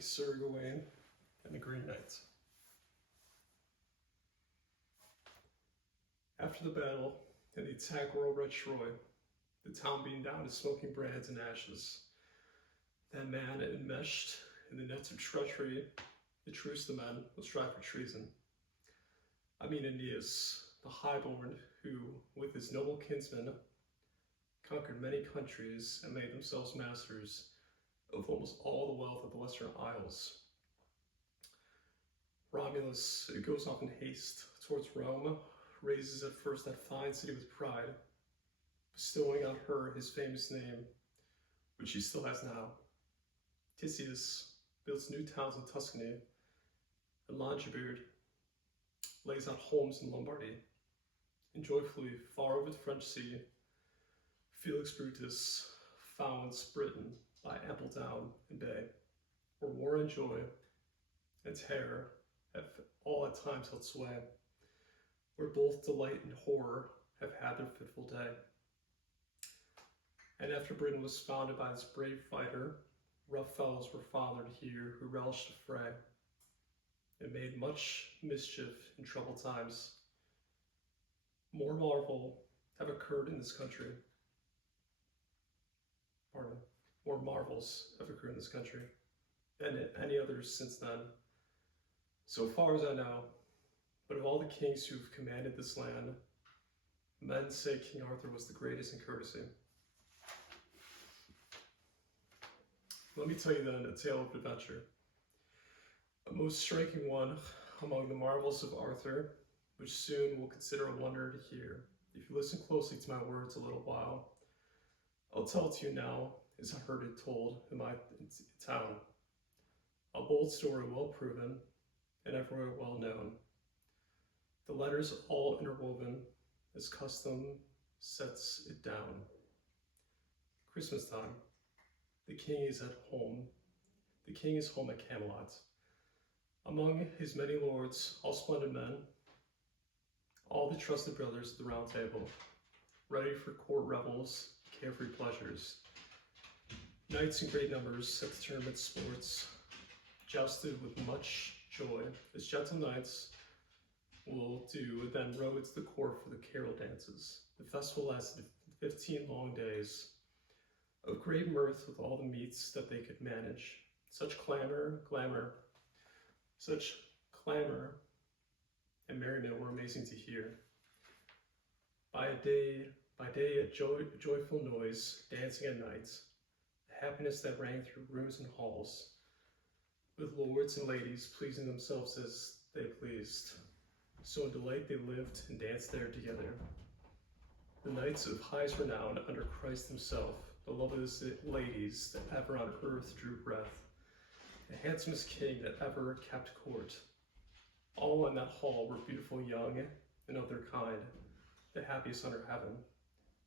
Sir Gawain and the Green Knight. After the battle and the attack rolled at Troy, the town being down to smoking brands and ashes, that man enmeshed in the nets of treachery, the truce the men was tried for treason. I mean Aeneas, the highborn, who, with his noble kinsmen, conquered many countries and made themselves masters of almost all the wealth of the Western Isles. Romulus goes off in haste towards Rome, raises at first that fine city with pride, bestowing on her his famous name, which he still has now. Theseus builds new towns in Tuscany, and Longibert lays out homes in Lombardy. And joyfully, far over the French Sea, Felix Brutus founds Britain by ample down and bay, where war and joy and terror have all at times held sway, where both delight and horror have had their fitful day. And after Britain was founded by this brave fighter, rough fellows were fathered here who relished the fray and made much mischief in troubled times. More marvels have occurred in this country than any others since then, so far as I know. But of all the kings who have commanded this land, men say King Arthur was the greatest in courtesy. Let me tell you then a tale of adventure, a most striking one among the marvels of Arthur, which soon will consider a wonder to hear. If you listen closely to my words a little while, I'll tell it to you now as I heard it told in my town. A bold story, well proven and everywhere well known. The letters all interwoven as custom sets it down. Christmas time. The king is at home. The king is home at Camelot. Among his many lords, all splendid men, all the trusted brothers at the round table, ready for court revels, carefree pleasures. Knights in great numbers at the tournament sports, jousted with much joy, as gentle knights will do, then rode to the court for the carol dances. The festival lasted 15 long days, of great mirth with all the meats that they could manage. Such clamor, and merriment were amazing to hear. By day a joyful noise, dancing at night, the happiness that rang through rooms and halls, with lords and ladies pleasing themselves as they pleased. So in delight they lived and danced there together. The knights of highest renown under Christ himself, the loveliest ladies that ever on earth drew breath, the handsomest king that ever kept court. All in that hall were beautiful young and of their kind, the happiest under heaven,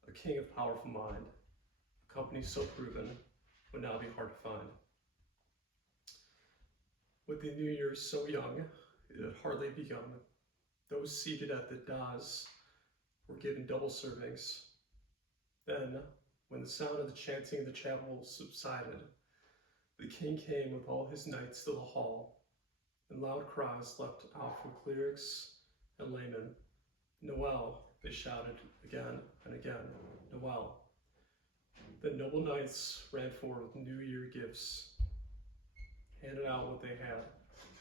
a king of powerful mind, a company so proven would now be hard to find. With the new year so young, it had hardly begun. Those seated at the dais were given double servings. Then, when the sound of the chanting in the chapel subsided, the king came with all his knights to the hall, and loud cries leapt out from clerics and laymen. Noel, they shouted again and again, Noel. The noble knights ran forward with New Year gifts, handed out what they had,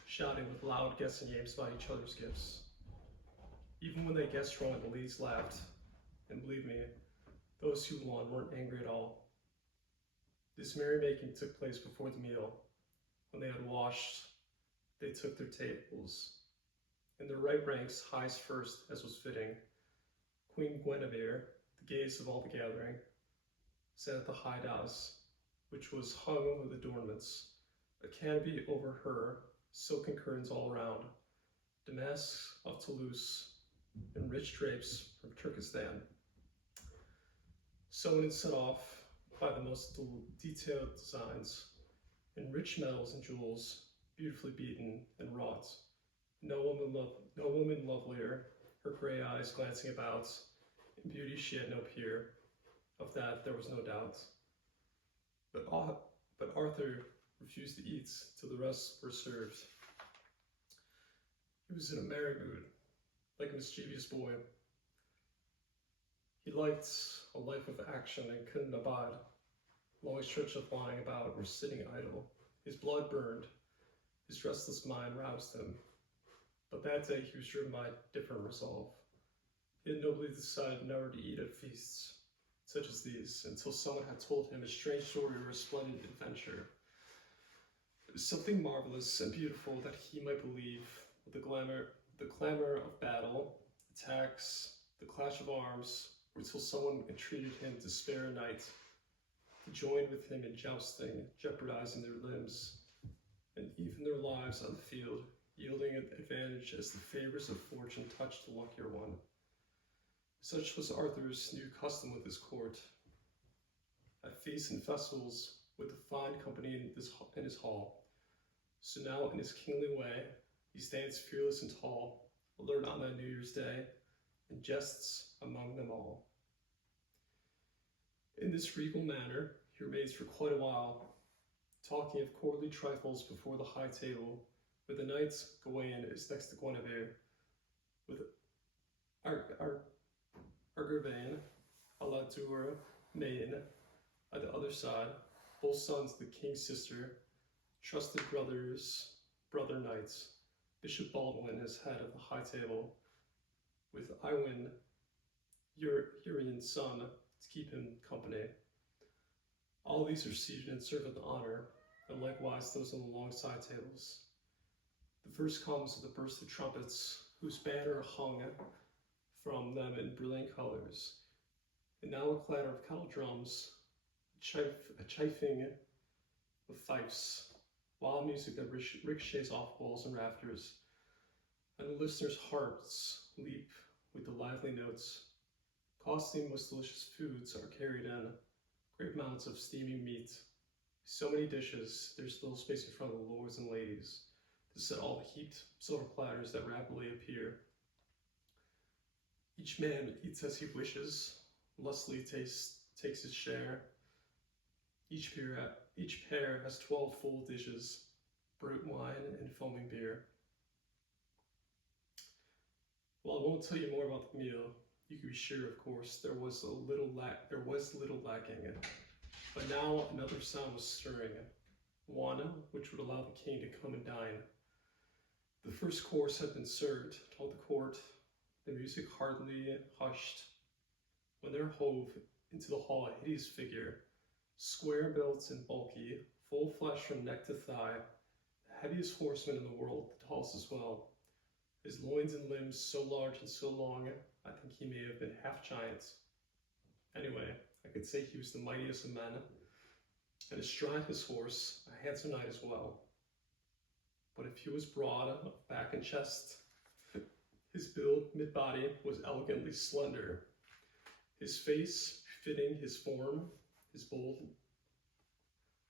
shouting with loud guessing games about each other's gifts. Even when they guessed wrong, the ladies laughed, and believe me, those who won weren't angry at all. This merrymaking took place before the meal. When they had washed, they took their tables. In their right ranks, highest first, as was fitting, Queen Guinevere, the gayest of all the gathering, sat at the high dais, which was hung with adornments, a canopy over her, silken curtains all around, damasks of Toulouse, and rich drapes from Turkestan, sewn and set off by the most detailed designs, in rich metals and jewels, beautifully beaten and wrought. No woman lovelier, her gray eyes glancing about. In beauty she had no peer, of that there was no doubt. But Arthur refused to eat till the rest were served. He was in a merry mood, like a mischievous boy. He liked a life of action and couldn't abide long stretch of lying about or sitting idle. His blood burned, his restless mind roused him. But that day he was driven by a different resolve. He had nobly decided never to eat at feasts such as these until someone had told him a strange story or a splendid adventure. It was something marvelous and beautiful that he might believe with the clamor of battle, attacks, the clash of arms, or till someone entreated him to spare a night. He joined with him in jousting, jeopardizing their limbs, and even their lives on the field, yielding an advantage as the favors of fortune touched the luckier one. Such was Arthur's new custom with his court. At feasts and festivals, with the fine company in his hall. So now, in his kingly way, he stands fearless and tall, alert on that New Year's Day, and jests among them all. In this regal manner, he remains for quite a while, talking of courtly trifles before the high table, where the knight Gawain is next to Guinevere, with Gawain, Aladur, Main, at the other side, both sons of the king's sister, trusted brother knights, Bishop Baldwin as head of the high table, with Iwin, Urien's son, to keep him company. All these are seated in servant honor, and likewise those on the long side tables. The first comes with the burst of trumpets, whose banner hung from them in brilliant colors, and now a clatter of kettle drums, a chifing of fifes, wild music that ricochets off walls and rafters, and the listeners' hearts leap with the lively notes. Costly, most delicious foods are carried in, great amounts of steaming meat, so many dishes, there's little space in front of the lords and ladies to set all the heaped silver platters that rapidly appear. Each man eats as he wishes, lustily takes his share. Each pair has 12 full dishes, brut wine and foaming beer. Well, I won't tell you more about the meal. You can be sure, of course, there was little lacking. But now another sound was stirring, one which would allow the king to come and dine. The first course had been served, told the court, the music hardly hushed, when there hove into the hall a hideous figure, square built and bulky, full flesh from neck to thigh, the heaviest horseman in the world, the tallest as well. His loins and limbs so large and so long, I think he may have been half giant. Anyway, I could say he was the mightiest of men, and astride his horse, a handsome knight as well. But if he was broad of back and chest, his build mid-body was elegantly slender, his face fitting his form, his bold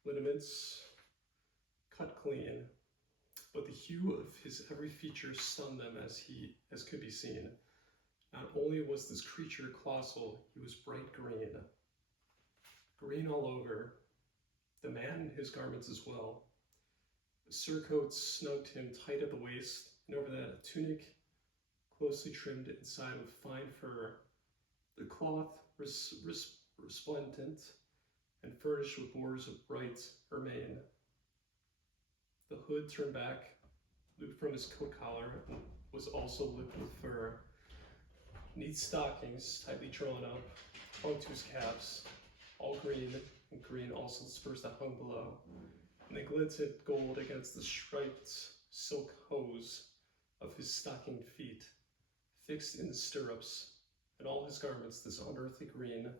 lineaments cut clean, but the hue of his every feature stunned them as could be seen. Not only was this creature colossal, he was bright green all over, the man in his garments as well. The surcoat snugged him tight at the waist, and over that a tunic closely trimmed inside with fine fur, the cloth resplendent and furnished with borders of bright ermine. The hood turned back, looped from his coat collar, was also lipped with fur. Neat stockings, tightly drawn up, hung to his calves, all green, and green also the spurs that hung below, and they glinted gold against the striped silk hose of his stockinged feet, fixed in the stirrups, and all his garments this unearthly green,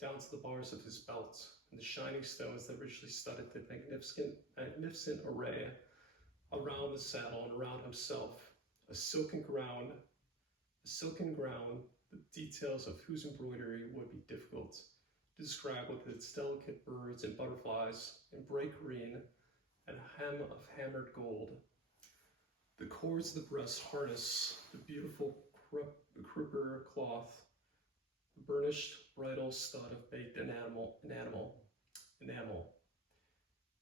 down to the bars of his belt, and the shining stones that richly studded the magnificent array around the saddle and around himself, a silken ground, the details of whose embroidery would be difficult to describe, with its delicate birds and butterflies in bright green and a hem of hammered gold. The cords of the breast harness the beautiful crupper cloth, the burnished bridle stud of baked enamel.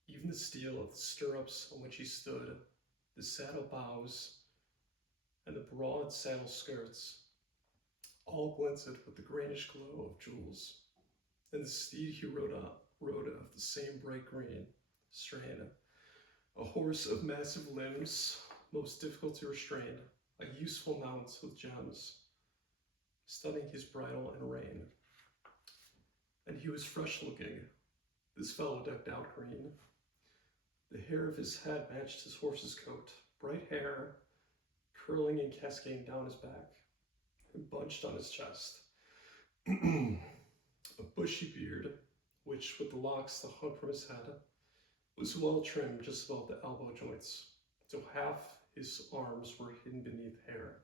Even Even the steel of the stirrups on which he stood, the saddle bows, and the broad saddle skirts, all glinted with the greenish glow of jewels. And the steed he rode of the same bright green strain, a horse of massive limbs, most difficult to restrain, a useful mount with gems, studding his bridle and rein. And he was fresh looking, this fellow decked out green. The hair of his head matched his horse's coat, bright hair, curling and cascading down his back, and bunched on his chest. A bushy beard, which, with the locks that hung from his head, was well trimmed just above the elbow joints, so half his arms were hidden beneath hair,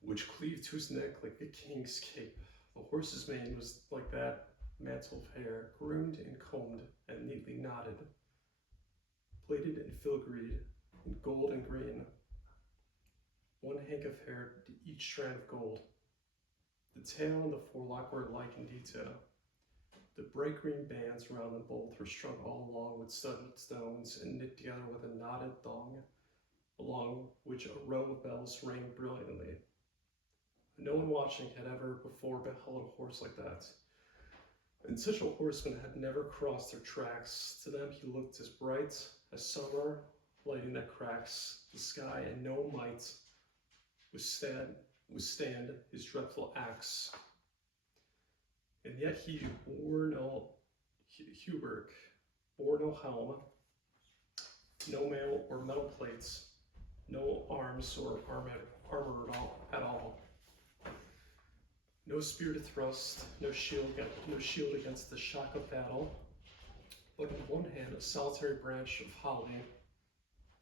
which cleaved to his neck like a king's cape. The horse's mane was like that mantle of hair, groomed and combed and neatly knotted, plaited and filigreed in gold and green, one hank of hair to each strand of gold. The tail and the forelock were alike in detail. The bright green bands around them both were strung all along with studded stones and knit together with a knotted thong, along which a row of bells rang brilliantly. No one watching had ever before beheld a horse like that, and such a horseman had never crossed their tracks. To them he looked as bright as summer lighting that cracks the sky, and no might withstand his dreadful axe. And yet he wore no hauberk, bore no helm, no mail or metal plates, no arms or armor at all. No spear to thrust, no shield against the shock of battle, but in one hand a solitary branch of holly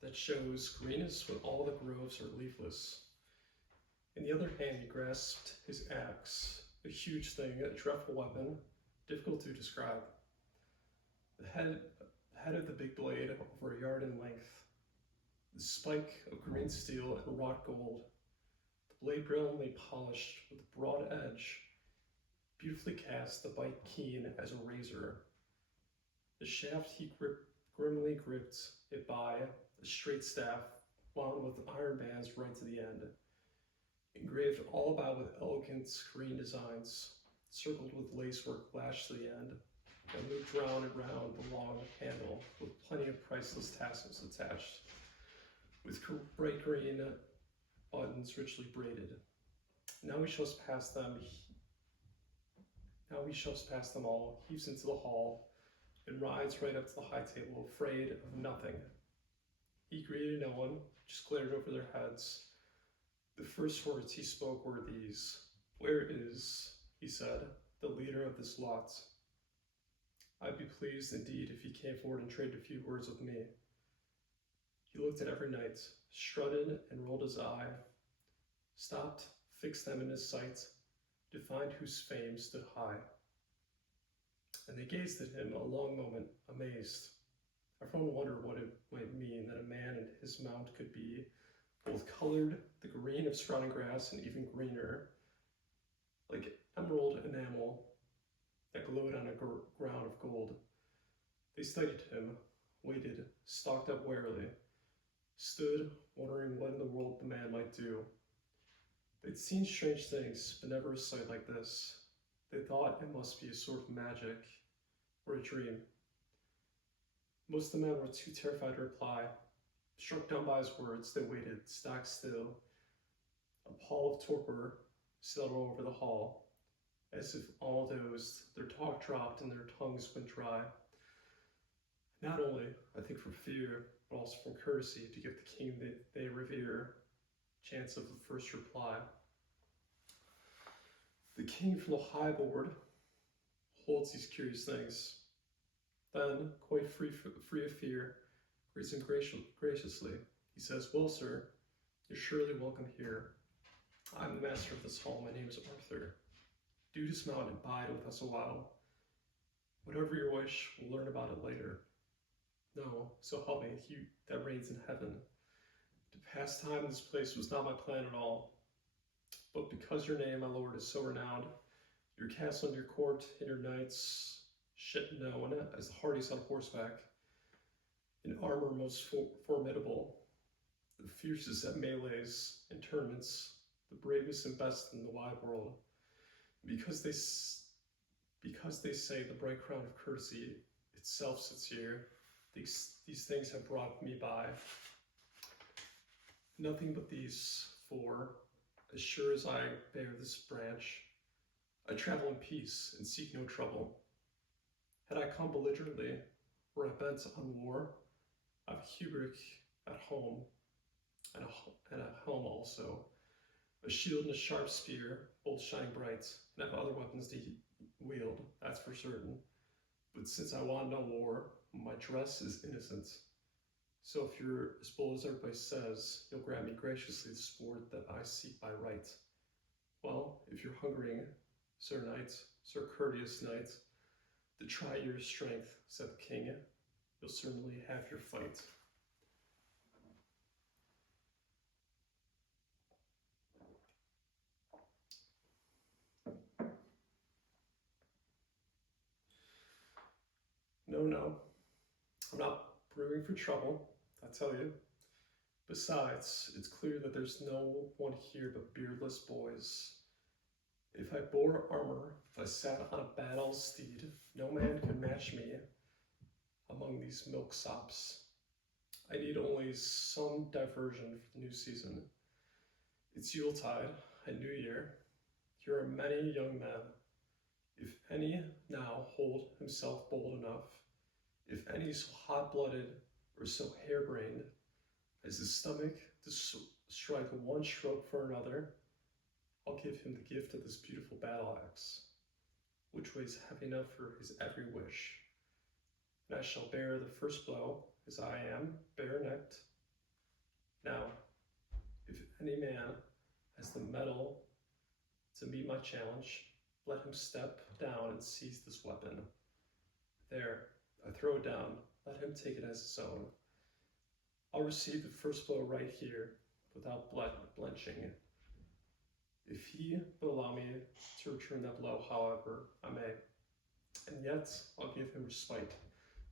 that shows greenest when all the groves are leafless. In the other hand he grasped his axe, a huge thing, a dreadful weapon, difficult to describe. The head of the big blade over a yard in length, the spike of green steel and wrought gold, the blade brilliantly polished with a broad edge, beautifully cast, the bite keen as a razor. The shaft he grimly gripped it by a straight staff wound with iron bands right to the end, engraved all about with elegant green designs, circled with lacework lashed to the end, and looped round and round the long handle with plenty of priceless tassels attached, with bright green buttons richly braided. Now he shoves past them all, heaves into the hall, and rides right up to the high table, afraid of nothing. He greeted no one, just glared over their heads. The first words he spoke were these: "Where is," he said, "the leader of this lot? I'd be pleased indeed if he came forward and traded a few words with me." He looked at every knight, strutted and rolled his eye, stopped, fixed them in his sight, to find whose fame stood high. And they gazed at him a long moment, amazed. Everyone wondered what it might mean that a man and his mount could be both colored the green of sprouting grass and even greener, like emerald enamel that glowed on a ground of gold. They studied him, waited, stalked up warily, stood wondering what in the world the man might do. They'd seen strange things, but never a sight like this. They thought it must be a sort of magic or a dream. Most of the men were too terrified to reply. Struck dumb by his words, they waited, stock still. A pall of torpor settled over the hall. As if all dozed, their talk dropped and their tongues went dry. Not only, I think, from fear, but also from courtesy to give the king they revere chance of the first reply. The king from the high board holds these curious things. Then, quite free of fear, greets him graciously. He says, "Well, sir, you're surely welcome here. I'm the master of this hall. My name is Arthur. Do dismount and bide with us a while. Whatever your wish, we'll learn about it later. No, so help me, he that reigns in heaven. To pass time in this place was not my plan at all. But because your name, my lord, is so renowned, your castle and your court and your knights known as the hardiest on horseback, in armor most formidable, the fiercest at melees and tournaments, the bravest and best in the wide world, because they say the bright crown of courtesy itself sits here. These things have brought me by. Nothing but these, for, as sure as I bear this branch, I travel in peace and seek no trouble. Had I come belligerently, were I bent on war, I've a hauberk at home, and a helm also, a shield and a sharp spear, both shining bright, and I have other weapons to wield, that's for certain. But since I want no war, my dress is innocent. So if you're as bold as everybody says, you'll grant me graciously the sport that I seek by right. Well, if you're hungering, Sir Knight, Sir Courteous Knight, to try your strength, said the king, you'll certainly have your fight. No, I'm not brewing for trouble, I tell you. Besides, it's clear that there's no one here but beardless boys. If I bore armor, if I sat on a battle steed, no man could match me among these milksops. I need only some diversion for the new season. It's Yuletide and New Year. Here are many young men. If any now hold himself bold enough, if any so hot-blooded or so harebrained as his stomach to strike one stroke for another, I'll give him the gift of this beautiful battle axe, which weighs heavy enough for his every wish. And I shall bear the first blow, as I am, bare-necked. Now, if any man has the mettle to meet my challenge, let him step down and seize this weapon. There, I throw it down, let him take it as his own. I'll receive the first blow right here, without blenching. If he but allow me to return that blow, however, I may. And yet, I'll give him respite,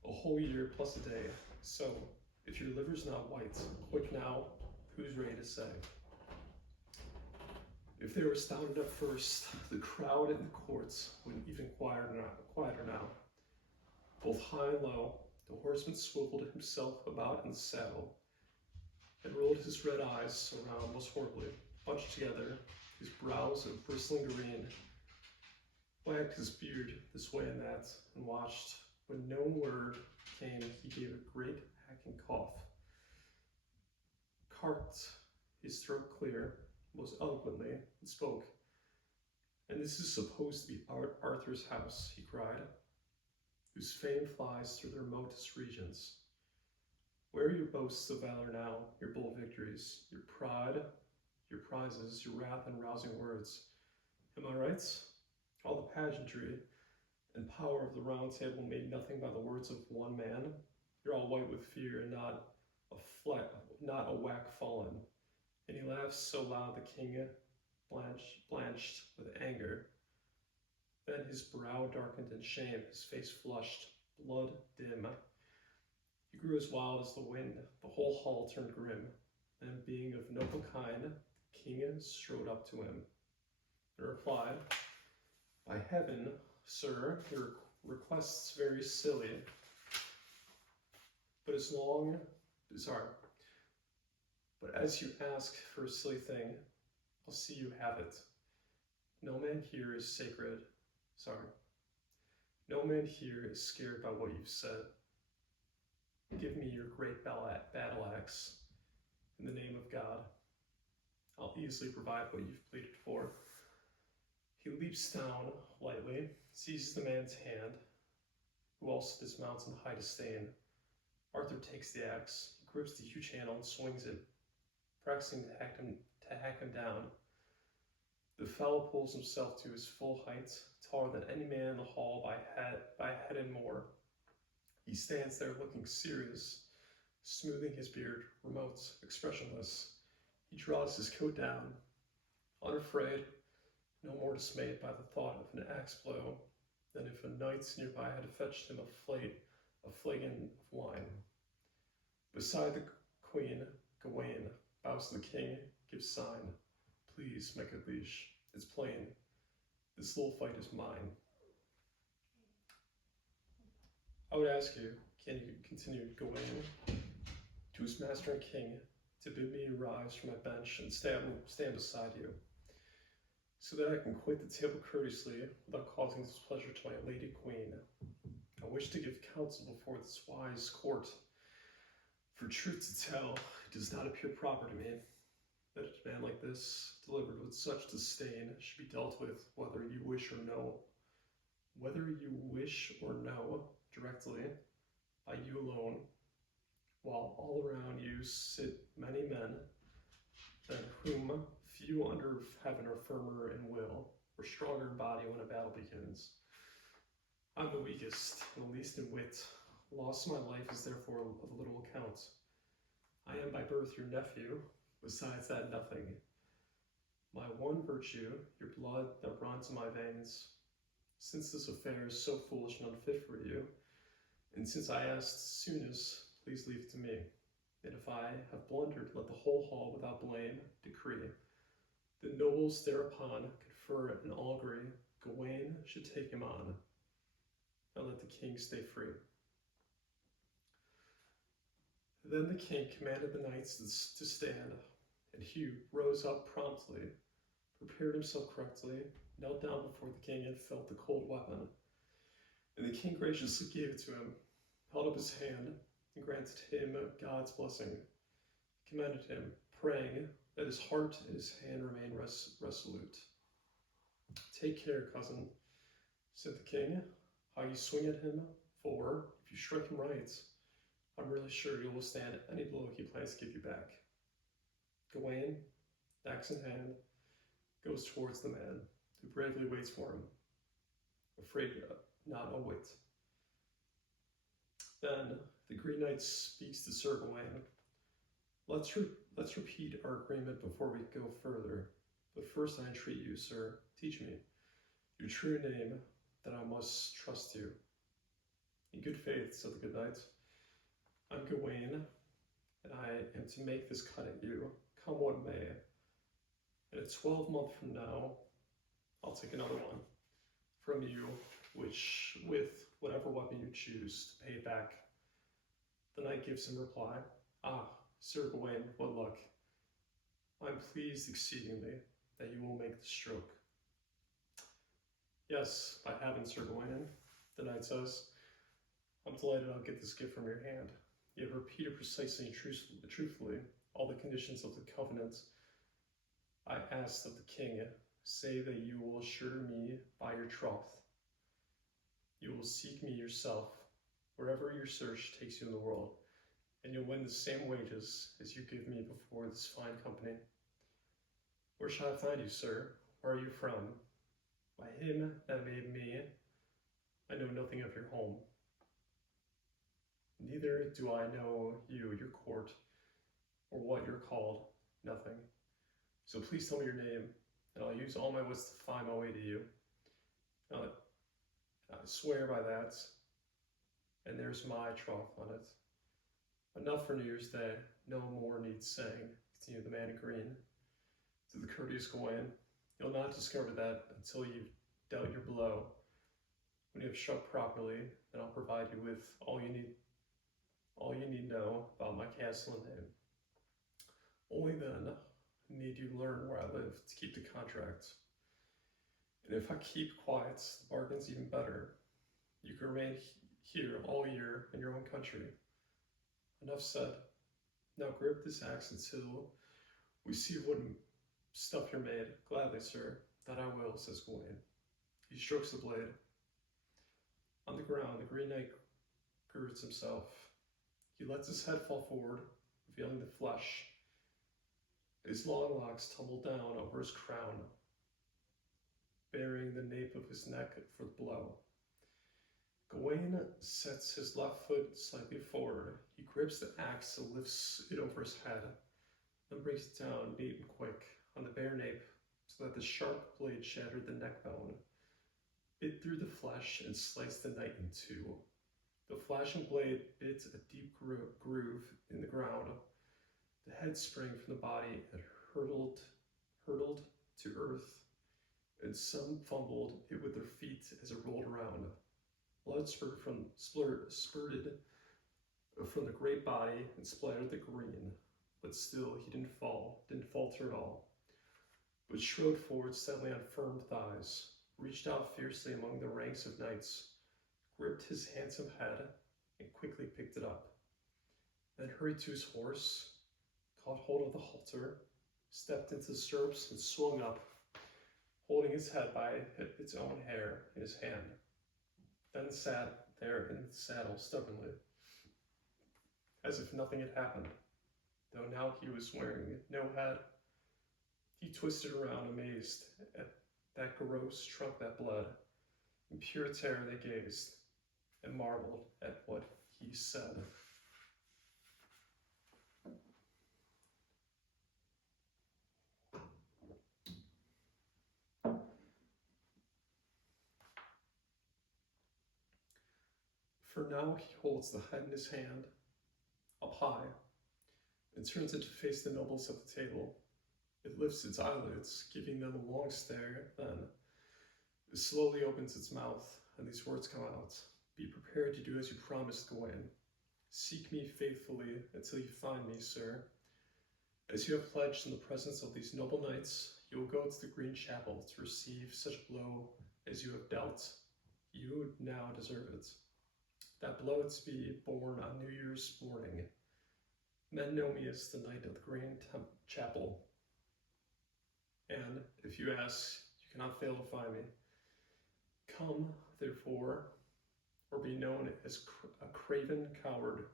a whole year plus a day. So, if your liver's not white, quick now, who's ready to say? If they were astounded at first, the crowd in the courts wouldn't even quieter now. Both high and low, the horseman swiveled himself about in the saddle, and rolled his red eyes around most horribly, bunched together, his brows of bristling green, wagged his beard this way and that, and watched. When no word came, he gave a great hacking cough, carked his throat clear, most eloquently, and spoke. And this is supposed to be Arthur's house, he cried, whose fame flies through the remotest regions. Where are your boasts of valor now, your bold victories, your pride, your prizes, your wrath and rousing words? Am I right? All the pageantry and power of the round table made nothing by the words of one man. You're all white with fear and not a whack fallen. And he laughs so loud the king blanched with anger. Then his brow darkened in shame, his face flushed, blood dim. He grew as wild as the wind, the whole hall turned grim. Then, being of noble kind, the king strode up to him and replied, by heaven, sir, your request's very silly, but as you ask for a silly thing, I'll see you have it. No man here is scared by what you've said. Give me your great battle axe. In the name of God, I'll easily provide what you've pleaded for. He leaps down lightly, seizes the man's hand, who also dismounts in high disdain. Arthur takes the axe, he grips the huge handle and swings it, practicing to hack him down. The fellow pulls himself to his full height, taller than any man in the hall by head and more. He stands there looking serious, smoothing his beard, remote, expressionless. He draws his coat down, unafraid, no more dismayed by the thought of an axe blow than if a knight nearby had fetched him a flagon of wine. Beside the queen, Gawain bows to the king, gives sign. Please, make a leash. It's plain. This little fight is mine. I would ask you, can you continue, Gawain, to his master and king, to bid me rise from my bench and stand beside you, so that I can quit the table courteously without causing displeasure to my lady queen. I wish to give counsel before this wise court. For truth to tell, it does not appear proper to me that a demand like this, delivered with such disdain, should be dealt with whether you wish or no. Whether you wish or no, directly, by you alone, while all around you sit many men, than whom few under heaven are firmer in will, or stronger in body when a battle begins. I'm the weakest, and the least in wit. Loss of my life is therefore of little account. I am by birth your nephew, besides that nothing. My one virtue, your blood that runs in my veins. Since this affair is so foolish and unfit for you, and since I asked soonest, please leave it to me. And if I have blundered, let the whole hall without blame decree. The nobles thereupon confer an augury, Gawain should take him on, and let the king stay free. Then the king commanded the knights to stand, and Hugh rose up promptly, prepared himself correctly, knelt down before the king and felt the cold weapon. And the king graciously gave it to him, held up his hand, and granted him God's blessing, commended him, praying that his heart and his hand remain resolute. Take care, cousin, said the king, how you swing at him, for if you strike him right, I'm really sure you will stand any blow he plans to give you back. Gawain, axe in hand, goes towards the man, who bravely waits for him, afraid not a whit. Then the Green Knight speaks to Sir Gawain. Let's repeat our agreement before we go further. But first I entreat you, sir, teach me your true name, that I must trust you. In good faith, said the good knight, I'm Gawain, and I am to make this cut at you, come what may. And a 12-month from now, I'll take another one from you, which, with whatever weapon you choose, to pay it back. The knight gives him reply, Ah, Sir Gawain, what luck. I am pleased exceedingly that you will make the stroke. Yes, by heaven, Sir Gawain, the knight says, I'm delighted I'll get this gift from your hand. You have repeated precisely and truthfully all the conditions of the covenant I asked of the king. Say that you will assure me by your troth. You will seek me yourself, wherever your search takes you in the world, and you'll win the same wages as you give me before this fine company. Where shall I find you, sir? Where are you from? By him that made me, I know nothing of your home. Neither do I know you, your court, or what you're called, nothing. So please tell me your name, and I'll use all my wits to find my way to you. I swear by that, and there's my troth on it. Enough for New Year's Day, no more needs saying, continued the man in green. To the courteous Gawain, you'll not discover that until you've dealt your blow. When you have struck properly, then I'll provide you with all you need know about my castle and name. Only then need you learn where I live to keep the contract. And if I keep quiet, the bargain's even better. You can remain here all year in your own country. Enough said. Now grip this axe until we see what stuff you're made. Gladly, sir, that I will, says Gawain. He strokes the blade. On the ground, the Green Knight girds himself. He lets his head fall forward, revealing the flesh. His long locks tumble down over his crown, baring the nape of his neck for the blow. Gawain sets his left foot slightly forward. He grips the axe and lifts it over his head, then brings it down neat and quick on the bare nape, so that the sharp blade shattered the neck bone, bit through the flesh, and sliced the knight in two. The flashing blade bit a deep groove in the ground. The head sprang from the body and hurtled to earth, and some fumbled it with their feet as it rolled around. Blood spurted from the great body and splattered the green, but still he didn't falter at all, but strode forward steadily on firm thighs, reached out fiercely among the ranks of knights, gripped his handsome head, and quickly picked it up. Then hurried to his horse, caught hold of the halter, stepped into the stirrups, and swung up, holding his head by its own hair in his hand. Then sat there in the saddle stubbornly, as if nothing had happened, though now he was wearing no head. He twisted around, amazed at that gross trunk that bled. In pure terror they gazed, and marveled at what he said. For now he holds the head in his hand, up high, and turns it to face the nobles at the table. It lifts its eyelids, giving them a long stare, then it slowly opens its mouth, and these words come out. Be prepared to do as you promised, Gawain. Seek me faithfully until you find me, sir. As you have pledged in the presence of these noble knights, you will go to the Green Chapel to receive such a blow as you have dealt. You now deserve it. That blow to be born on New Year's morning. Men know me as the Knight of the Green Chapel. And if you ask, you cannot fail to find me. Come, therefore, or be known as a craven coward.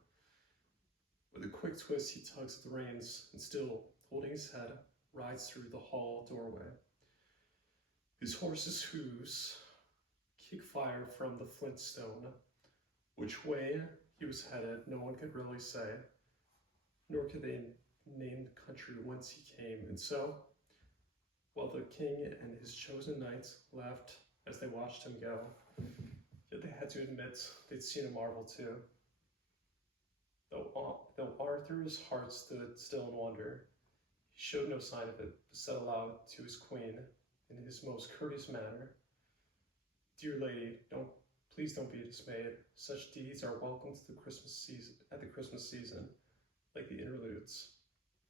With a quick twist, he tugs at the reins, and still, holding his head, rides through the hall doorway. His horse's hooves kick fire from the flint stone. Which way he was headed, no one could really say, nor could they name the country whence he came. And so, while the king and his chosen knights laughed as they watched him go, yet they had to admit they'd seen a marvel too. Though Arthur's heart stood still in wonder, he showed no sign of it, but said aloud to his queen, in his most courteous manner, "Dear lady, please don't be dismayed. Such deeds are welcome to the Christmas season, at the Christmas season, like the interludes,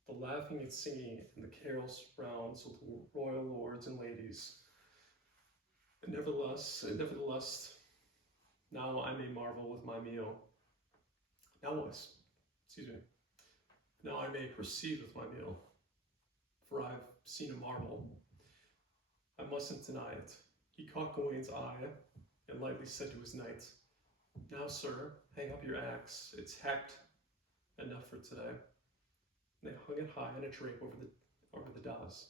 the laughing and singing, and the carols rounds with royal lords and ladies. And nevertheless, now I may marvel with my meal. Now I may proceed with my meal, for I've seen a marvel. I mustn't deny it." He caught Gawain's eye, and lightly said to his knight, "Now, sir, hang up your axe. It's hacked enough for today." And they hung it high in a drape over the days.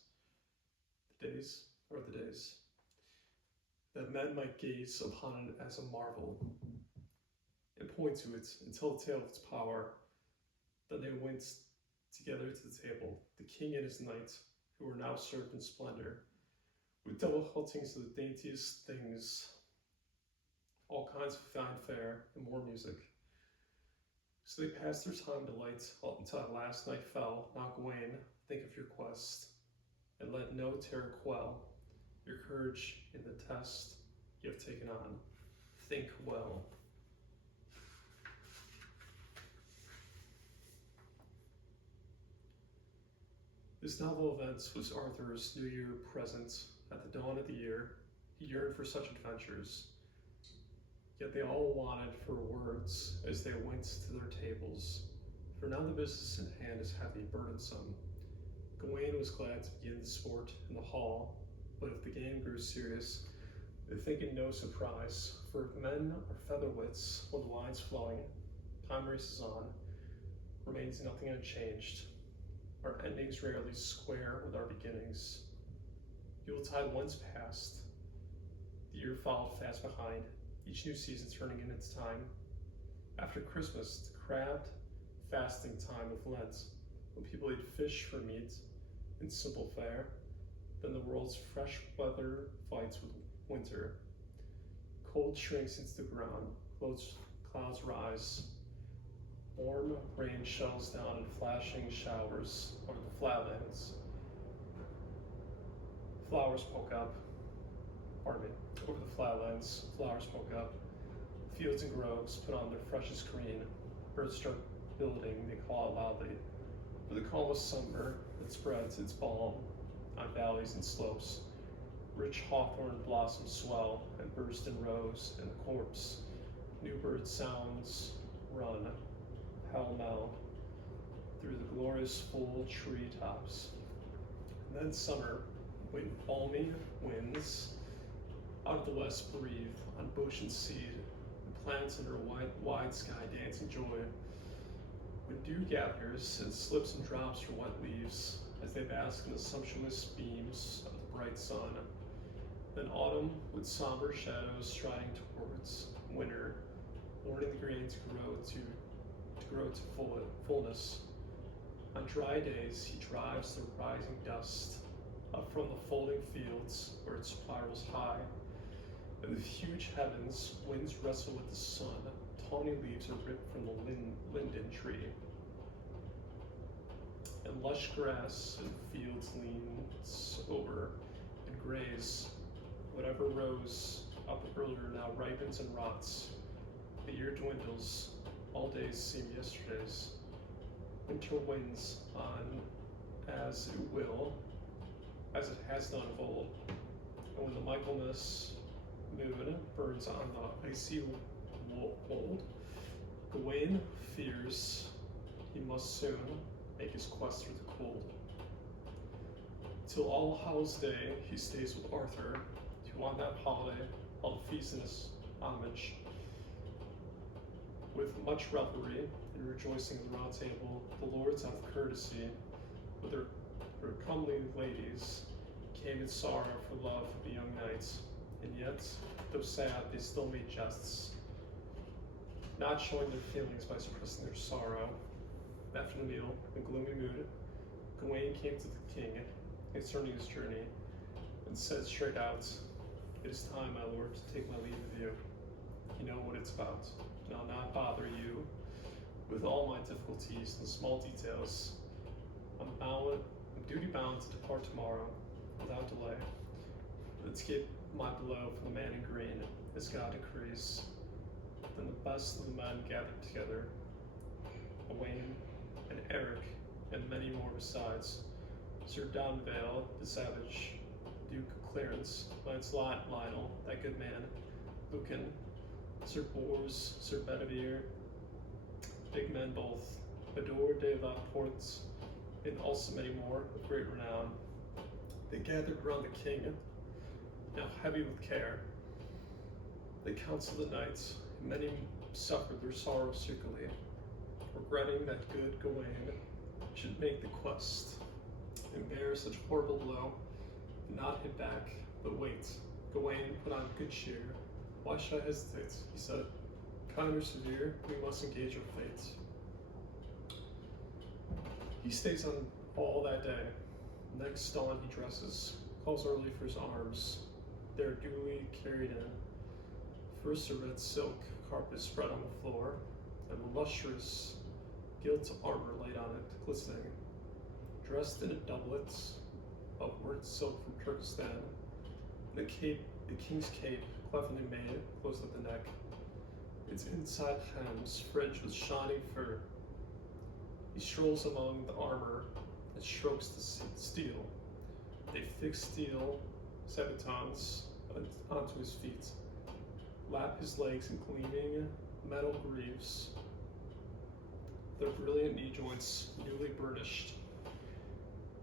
The days. That men might gaze upon it as a marvel, and point to it and tell the tale of its power. Then they went together to the table, the king and his knight, who were now served in splendor, with double helpings of the daintiest things, all kinds of fine fare, and more music. So they passed their time in delight until at last night fell. Now, Gawain, think of your quest, and let no terror quell your courage in the test you have taken on. Think well. This novel event was Arthur's New Year present. At the dawn of the year, he yearned for such adventures. Yet they all wanted for words as they went to their tables. For now the business in hand is heavy, burdensome. Gawain was glad to begin the sport in the hall, but if the game grew serious, they think it no surprise, for if men are featherwits when the line's flowing, time races on, remains nothing unchanged. Our endings rarely square with our beginnings. Yuletide once passed, the year followed fast behind, each new season turning in its time. After Christmas, the crabbed fasting time of Lent, when people eat fish for meat and simple fare, then the world's fresh weather fights with winter. Cold shrinks into the ground, clouds rise. Warm rain shells down in flashing showers over the flatlands. Flowers poke up. Over the flatlands, flowers poke up. Fields and groves put on their freshest green. Birds start building, they call out loudly. For the calmest summer that spreads its balm on valleys and slopes. Rich hawthorn blossoms swell and burst in rows in the corpse. New bird sounds run pell-mell through the glorious full tree tops. And then summer, when balmy winds out of the west breathe on bush and seed, and plants under a wide sky dance in joy. When dew gathers and slips and drops from wet leaves as they bask in the sumptuous beams of the bright sun, then autumn with somber shadows striding towards winter, warning the grain to grow to fullness. On dry days, he drives the rising dust up from the folding fields where it spirals high. In the huge heavens, winds wrestle with the sun. Tawny leaves are ripped from the linden tree. And lush grass and fields leans over and graze. Whatever rose up earlier now ripens and rots. The year dwindles. All days seem yesterdays. Winter winds on as it will, as it has done of old. And when the Michaelmas moon burns on the icy wold, Gawain fears he must soon make his quest through the cold. Till All Hallows Day he stays with Arthur, who on that holiday held a feast in his homage. With much revelry and rejoicing at the round table, the lords out of courtesy, with their comely ladies, came in sorrow for love of the young knights, and yet, though sad, they still made jests, not showing their feelings by suppressing their sorrow. After the meal, in gloomy mood, Gawain came to the king, concerning his journey, and said straight out, "It is time, my lord, to take my leave of you. You know what it's about, and I'll not bother you with all my difficulties and small details. I'm duty bound to depart tomorrow, without delay. Let's get my blow for the man in green, as God decrees." Then the best of the men gathered together, Gawain and Eric, and many more besides, Sir Donvale, the savage, Duke Clarence, Lancelot, Lionel, that good man, Lucan, Sir Bors, Sir Bedivere, big men both, Adore de la Porte, and also many more of great renown. They gathered around the king, now heavy with care. They counseled the knights, and many suffered their sorrow secretly, regretting that good Gawain should make the quest and bear such horrible blow, and not hit back, but wait. Gawain put on good cheer. "Why should I hesitate?" he said. "Kind or severe, we must engage our fate." He stays on all that day. Next dawn he dresses, calls early for his arms. They are duly carried in. First a red silk carpet spread on the floor, and the lustrous gilt armor laid on it, glistening. Dressed in a doublet of worked silk from Turkestan, the king's cape, cleverly made, closed at the neck. Its inside hems fringed with shining fur. He strolls among the armor and strokes the steel. They fix steel sabatons onto his feet, lap his legs in gleaming metal greaves, their brilliant knee joints newly burnished,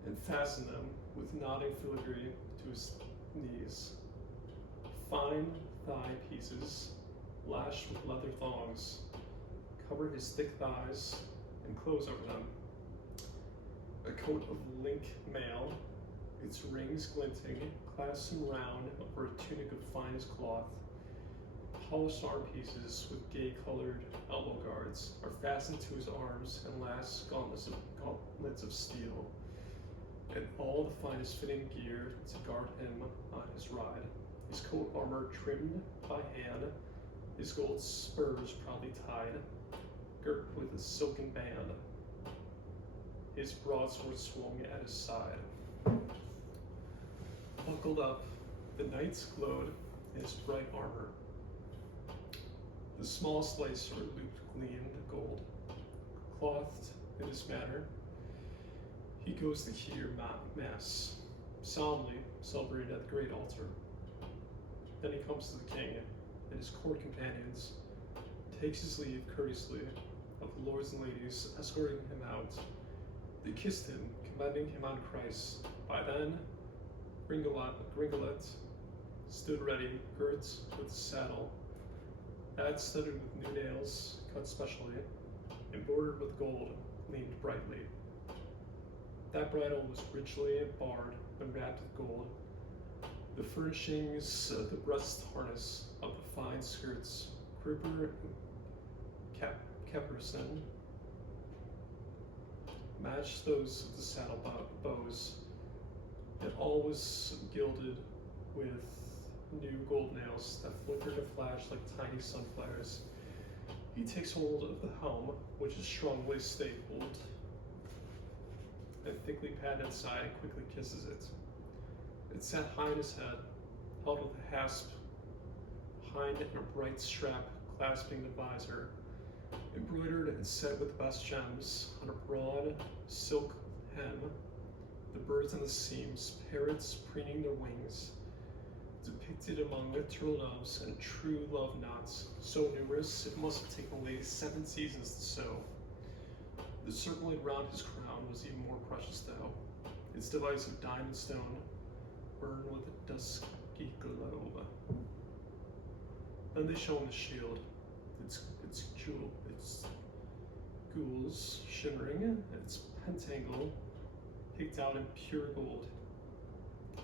and fasten them with nodding filigree to his knees. Fine thigh pieces, lashed with leather thongs, cover his thick thighs and close over them. A coat of link mail, its rings glinting, clasped him round over a tunic of finest cloth. Polished arm pieces with gay-colored elbow guards are fastened to his arms and last gauntlets of steel, and all the finest fitting gear to guard him on his ride. His coat armor trimmed by hand, his gold spurs proudly tied, girt with a silken band. His broadsword swung at his side. Buckled up, the knights glowed in his bright armor. The smallest light sword looped gleamed gold. Clothed in this manner, he goes to hear mass, solemnly celebrated at the great altar. Then he comes to the king and his court companions, takes his leave courteously of the lords and ladies escorting him out. They kissed him, commending him on Christ. By then, Gringolet stood ready, girt with the saddle, that studded with new nails, cut specially, embroidered with gold, gleamed brightly. That bridle was richly barred and wrapped with gold. The furnishings of the breast harness of the fine skirts, crupper and caparison, matched those of the saddle bows, and all was gilded with new gold nails that flickered and flashed like tiny sunflowers. He takes hold of the helm, which is strongly stapled, and thickly padded inside, and quickly kisses it. It sat high on his head, held with a hasp behind and a bright strap clasping the visor, embroidered and set with the best gems on a broad silk hem. The birds on the seams, parrots preening their wings, depicted among the turtle doves and true love knots, so numerous it must have taken away 7 seasons to sew. The circlet round his crown was even more precious though, its device of diamond stone, burned with a dusky glow. Then they show him the shield, its gules shimmering, and its pentangle picked out in pure gold.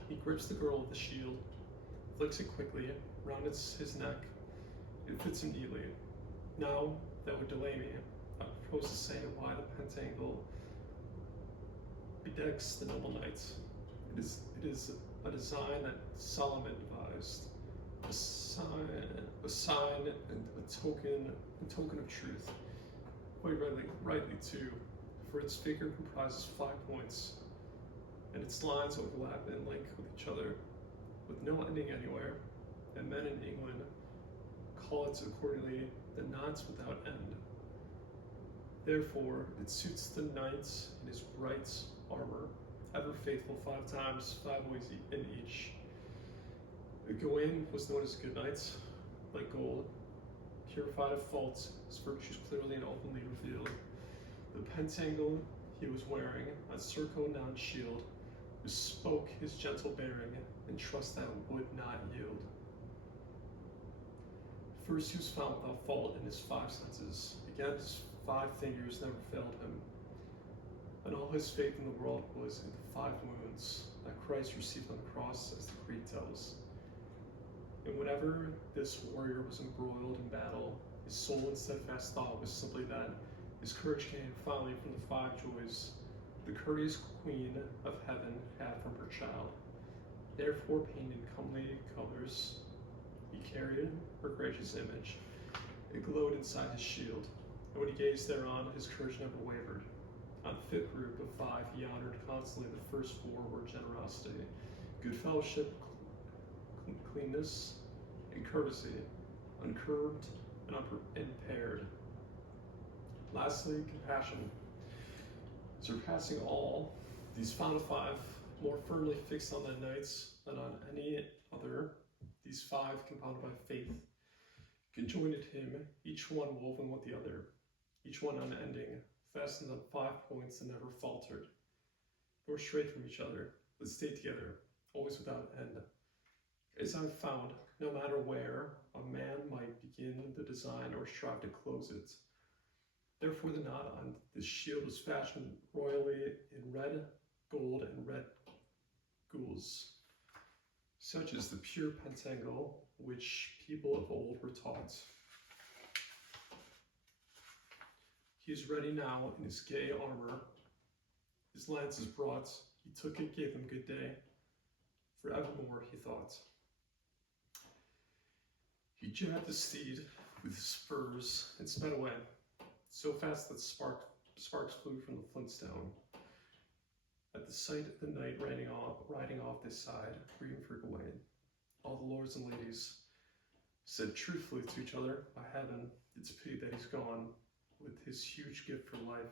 He grips the girdle of the shield, flicks it quickly round his neck. It fits him neatly. Now, that would delay me. I propose to say why the pentangle bedecks the noble knight. It is a design that Solomon devised, a sign and a token of truth. Quite rightly too, for its figure comprises 5 points, and its lines overlap and link with each other, with no ending anywhere, and men in England call it accordingly the knots without end. Therefore, it suits the knight in his bright armor, ever faithful 5 times, 5 ways in each. Gawain was known as a good knight, like gold, purified of faults, his virtues clearly and openly revealed. The pentangle he was wearing, a circumnant shield, bespoke his gentle bearing, and trust that would not yield. First, he was found without fault in his 5 senses. Again, his 5 fingers never failed him. And all his faith in the world was in the 5 wounds that Christ received on the cross, as the creed tells. And whenever this warrior was embroiled in battle, his sole and steadfast thought was simply that his courage came finally from the 5 joys the courteous Queen of Heaven had from her child. Therefore, painted in comely colors, he carried her gracious image. It glowed inside his shield, and when he gazed thereon, his courage never wavered. On the 5th group of 5, he honored constantly the first 4 were generosity, good fellowship, cleanness, and courtesy, uncurbed and unimpaired. Lastly, compassion. Surpassing all, these found 5 more firmly fixed on the knights than on any other, these 5 compounded by faith, conjoined him, each one woven with the other, each one unending, fastened on 5 points and never faltered, nor strayed from each other, but stayed together, always without end. As I've found, no matter where, a man might begin the design or strive to close it. Therefore the knot on this shield was fashioned royally in red gold and red gules. Such is the pure pentangle which people of old were taught. He is ready now in his gay armor. His lance is brought. He took it, gave them good day. Forevermore, he thought. He jabbed the steed with his spurs and sped away, so fast that sparks flew from the flintstone. At the sight of the knight riding off, they sighed, grieving for Gawain. All the lords and ladies said truthfully to each other, "By heaven, it's a pity that he's gone, with his huge gift for life.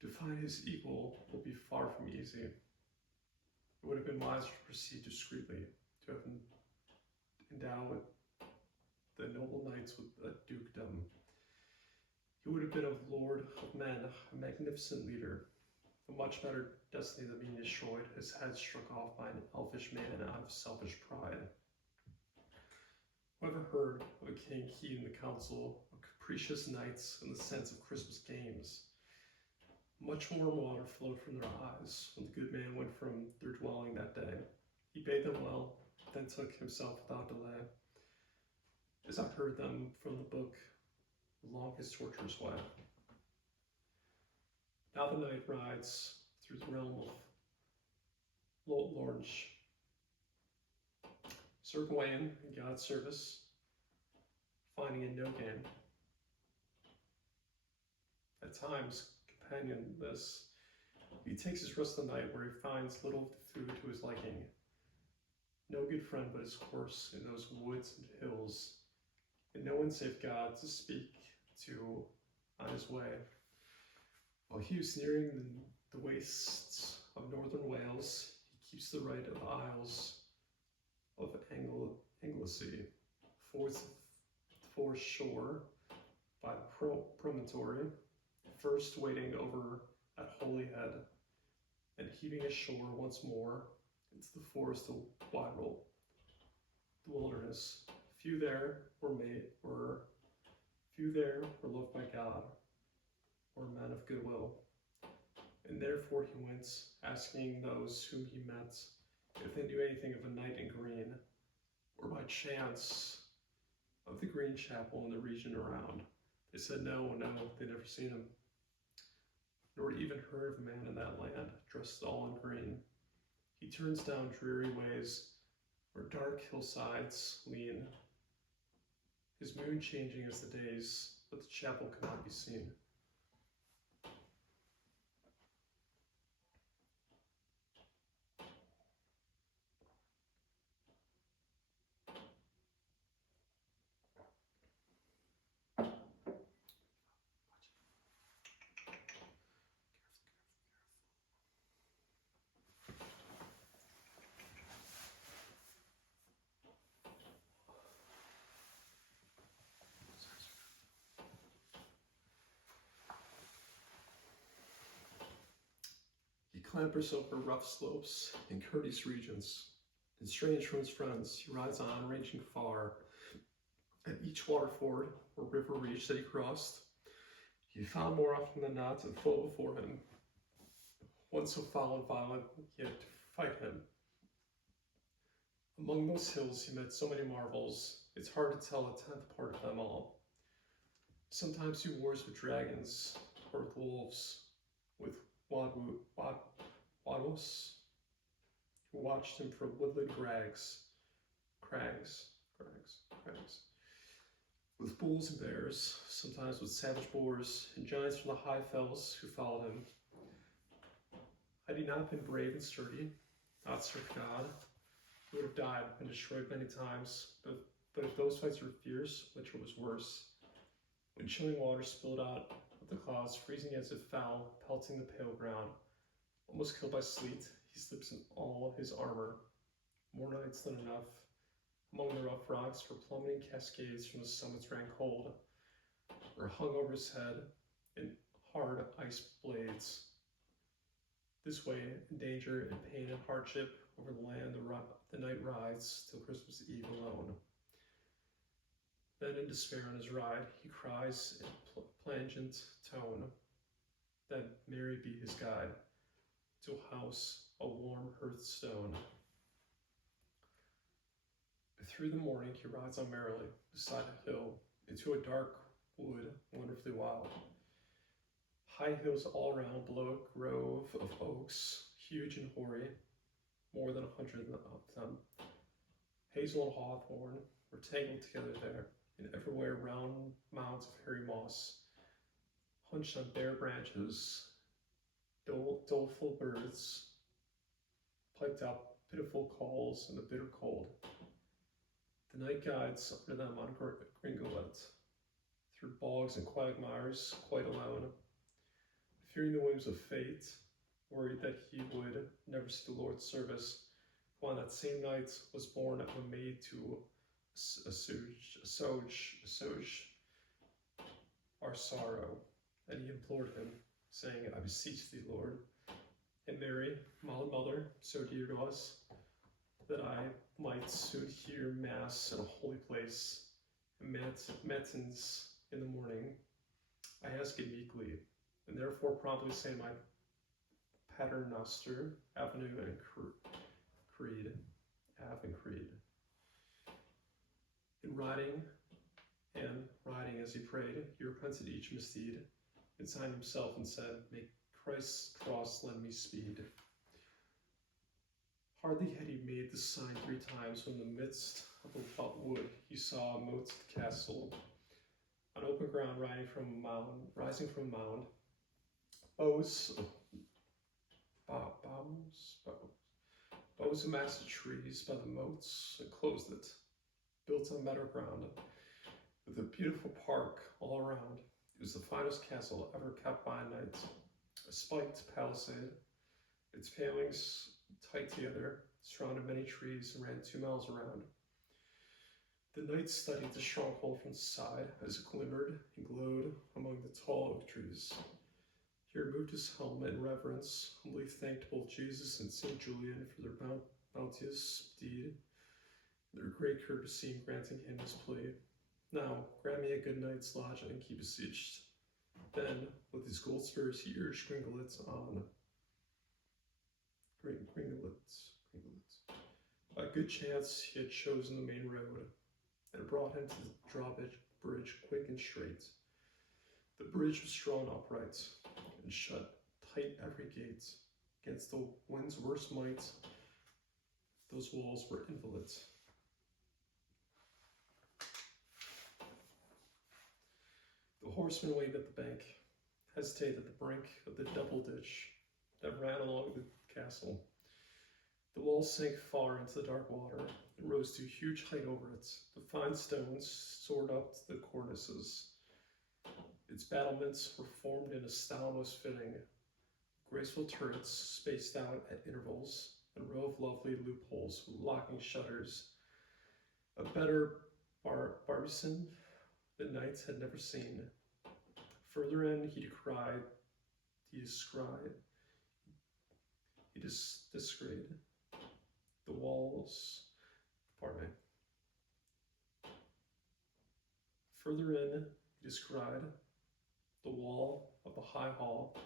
To find his equal will be far from easy. It would have been wiser to proceed discreetly, to have endowed the noble knights with a dukedom. He would have been a lord of men, a magnificent leader. A much better destiny than being destroyed, his head struck off by an elfish man out of selfish pride." Whoever heard of a king heeding the counsel of capricious knights and the sense of Christmas games? Much warm water flowed from their eyes when the good man went from their dwelling that day. He bade them well, then took himself without delay, as I heard them from the book, along his tortuous way. Now the knight rides through the realm of Lornge. Sir Gawain, in God's service, finding in no gain. At times, companionless, he takes his rest the night where he finds little food to his liking. No good friend but his horse in those woods and hills, and no one save God to speak to on his way. While he was nearing the wastes of northern Wales, he keeps the right of the Isles of Anglesey, fords the forest shore by the promontory, first wading over at Holyhead, and heaving ashore once more into the forest of Wildrel, the wilderness. Few there were loved by God, or men of goodwill, and therefore he went, asking those whom he met if they knew anything of a knight in green, or by chance of the Green Chapel in the region around. They said no, they'd never seen him, nor even heard of a man in that land, dressed all in green. He turns down dreary ways where dark hillsides lean, his moon changing as the days, but the chapel cannot be seen. He clambers over rough slopes and courteous regions, and strange from his friends, he rides on, ranging far. At each waterford or river reach that he crossed, he found more often than not a foe before him, one so foul and violent he had to fight him. Among those hills he met so many marvels, it's hard to tell a tenth part of them all. Sometimes he wars with dragons, or with wolves, with Wadwos, who watched him from woodland crags, with bulls and bears, sometimes with savage boars, and giants from the high fells who followed him. Had he not been brave and sturdy, not served God, he would have died and destroyed many times, but if those fights were fierce, which was worse, when chilling water spilled out of the clouds, freezing as if foul, pelting the pale ground, almost killed by sleet, he slips in all his armor, more nights than enough. Among the rough rocks were plummeting cascades from the summits ran cold, or hung over his head in hard ice blades. This way, in danger and pain and hardship, over the land the night rides till Christmas Eve alone. Then in despair on his ride, he cries in plangent tone that Mary be his guide, to a house, a warm hearthstone. Through the morning he rides on merrily, beside a hill, into a dark wood, wonderfully wild. High hills all round, below a grove of oaks, huge and hoary, more than 100 of them. Hazel and hawthorn were tangled together there. and everywhere round mounds of hairy moss, hunched on bare branches, doleful birds piped out pitiful calls in the bitter cold. The night guides under them on Gringolet, through bogs and quagmires, quite alone, fearing the whims of fate, worried that he would never see the Lord's service, who on that same night was born of a maid to assuage our sorrow. And he implored him, saying, I beseech thee, Lord, and Mary, mother, so dear to us, that I might soon hear Mass in a holy place, and matins in the morning. I ask it meekly, and therefore promptly say my Paternoster, Avenue and Creed, Ave and Creed. In riding as he prayed, he repented each misdeed, and signed himself and said, May Christ's cross lend me speed. Hardly had he made the sign 3 times when in the midst of the wood he saw a moated castle on open ground rising from a mound. Bows of massive trees by the moats enclosed it, built on meadow ground, with a beautiful park all around. It was the finest castle ever kept by a knight, a spiked palisade, its palings tight together, surrounded many trees, and ran 2 miles around. The knight studied the stronghold from the side as it glimmered and glowed among the tall oak trees. He removed his helmet in reverence, humbly thanked both Jesus and St. Julian for their bounteous deed, their great courtesy in granting him his plea. Now, grant me a good night's lodging, he beseeched. Then, with his gold spurs, he urged Gringolet on. Gringolet. By good chance, he had chosen the main road, and it brought him to the drawbridge quick and straight. The bridge was strong upright, and shut tight every gate. Against the wind's worst might, those walls were inviolate. The horseman waited at the bank, hesitated at the brink of the double ditch that ran along the castle. The walls sank far into the dark water and rose to a huge height over it. The fine stones soared up to the cornices. Its battlements were formed in a style most fitting, graceful turrets spaced out at intervals, and a row of lovely loopholes with locking shutters. A better barbican the knights had never seen. Further in, he descried the walls. Further in, he descried the wall of the high hall,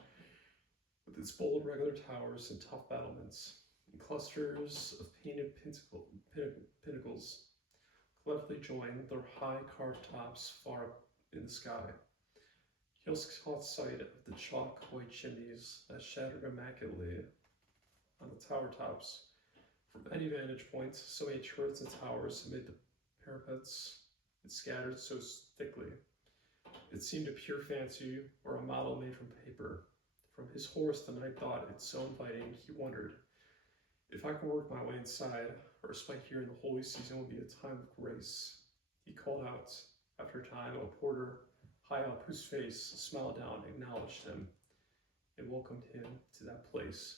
with its bold regular towers and tough battlements, and clusters of painted pinnacles, cleverly joined their high carved tops far up in the sky. He also caught sight of the chalk white chimneys that shattered immaculately on the tower tops. From any vantage point, so many turrets and towers amid the parapets, it scattered so thickly. It seemed a pure fancy or a model made from paper. From his horse, the knight thought it so inviting, he wondered, if I could work my way inside, our respite here in the holy season would be a time of grace. He called out, after a time, a porter high up, whose face smiled down, acknowledged him, and welcomed him to that place.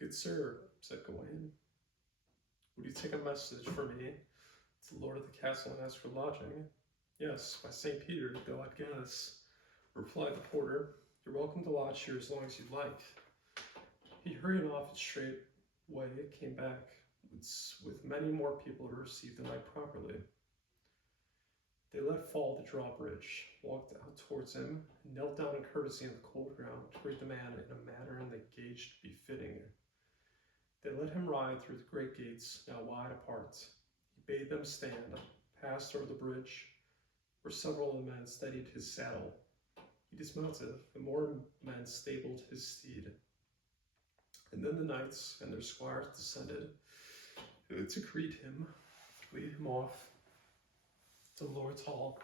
Good sir, said Gawain, would you take a message for me to the lord of the castle and ask for lodging? Yes, by St. Peter, go at Ganis, replied the porter. You're welcome to lodge here as long as you like. He hurried off and straightway came back with many more people to receive the knight properly. They let fall the drawbridge, walked out towards him, and knelt down in courtesy on the cold ground to greet the man in a manner and they gauged befitting. They let him ride through the great gates, now wide apart. He bade them stand, passed over the bridge, where several of the men steadied his saddle. He dismounted, and more men stabled his steed. And then the knights and their squires descended to greet him, lead him off to the Lord's hall.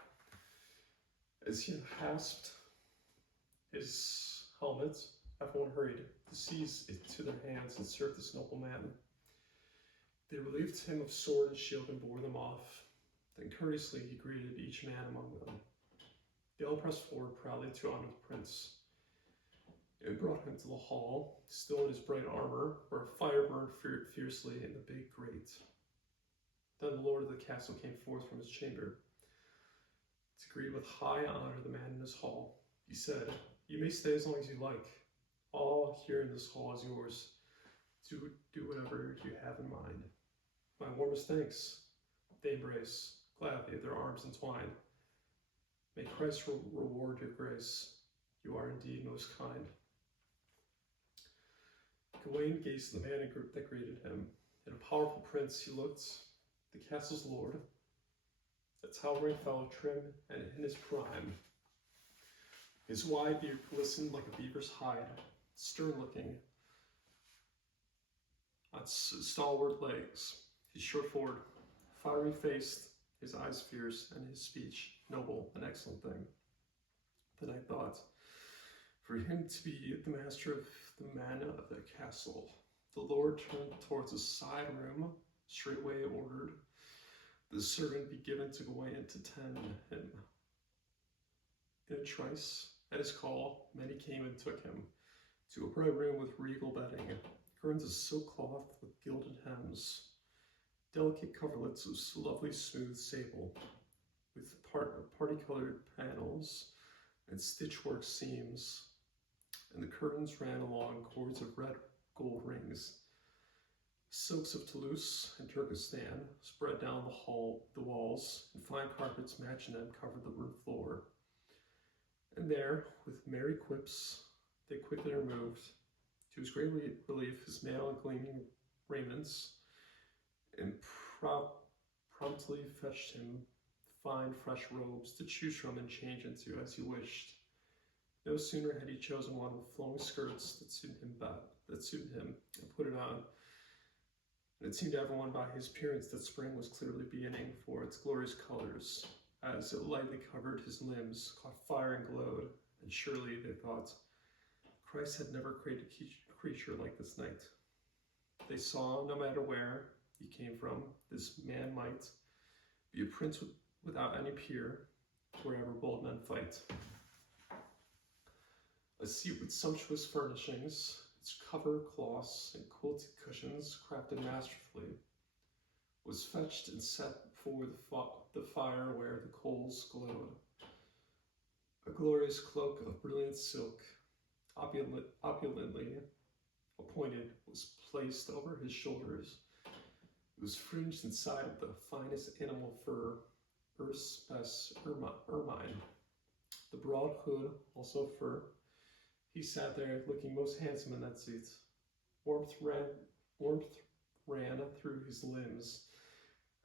As he unclasped his helmet, everyone hurried to seize it to their hands and serve this noble man. They relieved him of sword and shield and bore them off. Then courteously he greeted each man among them. They all pressed forward proudly to honor the prince, and brought him to the hall, still in his bright armor, where a fire burned fiercely in the big grate. Then the lord of the castle came forth from his chamber to greet with high honor the man in his hall. He said, "You may stay as long as you like. All here in this hall is yours. Do whatever you have in mind." "My warmest thanks." They embrace, gladly, their arms entwined. "May Christ reward your grace. You are indeed most kind." Gawain gazed at the man that greeted him. And a powerful prince he looked, the castle's lord, a towering fellow trim and in his prime. His wide beard glistened like a beaver's hide, stern-looking on stalwart legs, his short forward, fiery-faced, his eyes fierce, and his speech noble, an excellent thing. Then I thought, for him to be the master of the men of the castle. The lord turned towards a side room, straightway ordered the servant be given to Gawain to tend him. In a trice, at his call, many came and took him to a bright room with regal bedding, curtains of silk cloth with gilded hems, delicate coverlets of lovely smooth sable, with party-colored panels and stitchwork seams, and the curtains ran along cords of red gold rings. Silks of Toulouse and Turkestan spread down the walls, and fine carpets matching them covered the room floor. And there, with merry quips, they quickly removed, to his great relief, his mail and gleaming raiments, and promptly fetched him fine fresh robes to choose from and change into as he wished. No sooner had he chosen one with flowing skirts that suited him, and put it on, and it seemed to everyone by his appearance that spring was clearly beginning, for its glorious colors, as it lightly covered his limbs, caught fire and glowed, and surely, they thought, Christ had never created a creature like this knight. They saw, no matter where he came from, this man might be a prince without any peer, wherever bold men fight. A seat with sumptuous furnishings, its cover cloths and quilted cushions crafted masterfully, was fetched and set before the fire where the coals glowed. A glorious cloak of brilliant silk, opulently appointed, was placed over his shoulders. It was fringed inside of the finest animal fur, ermine. The broad hood, also fur. He sat there, looking most handsome in that seat. Warmth ran through his limbs,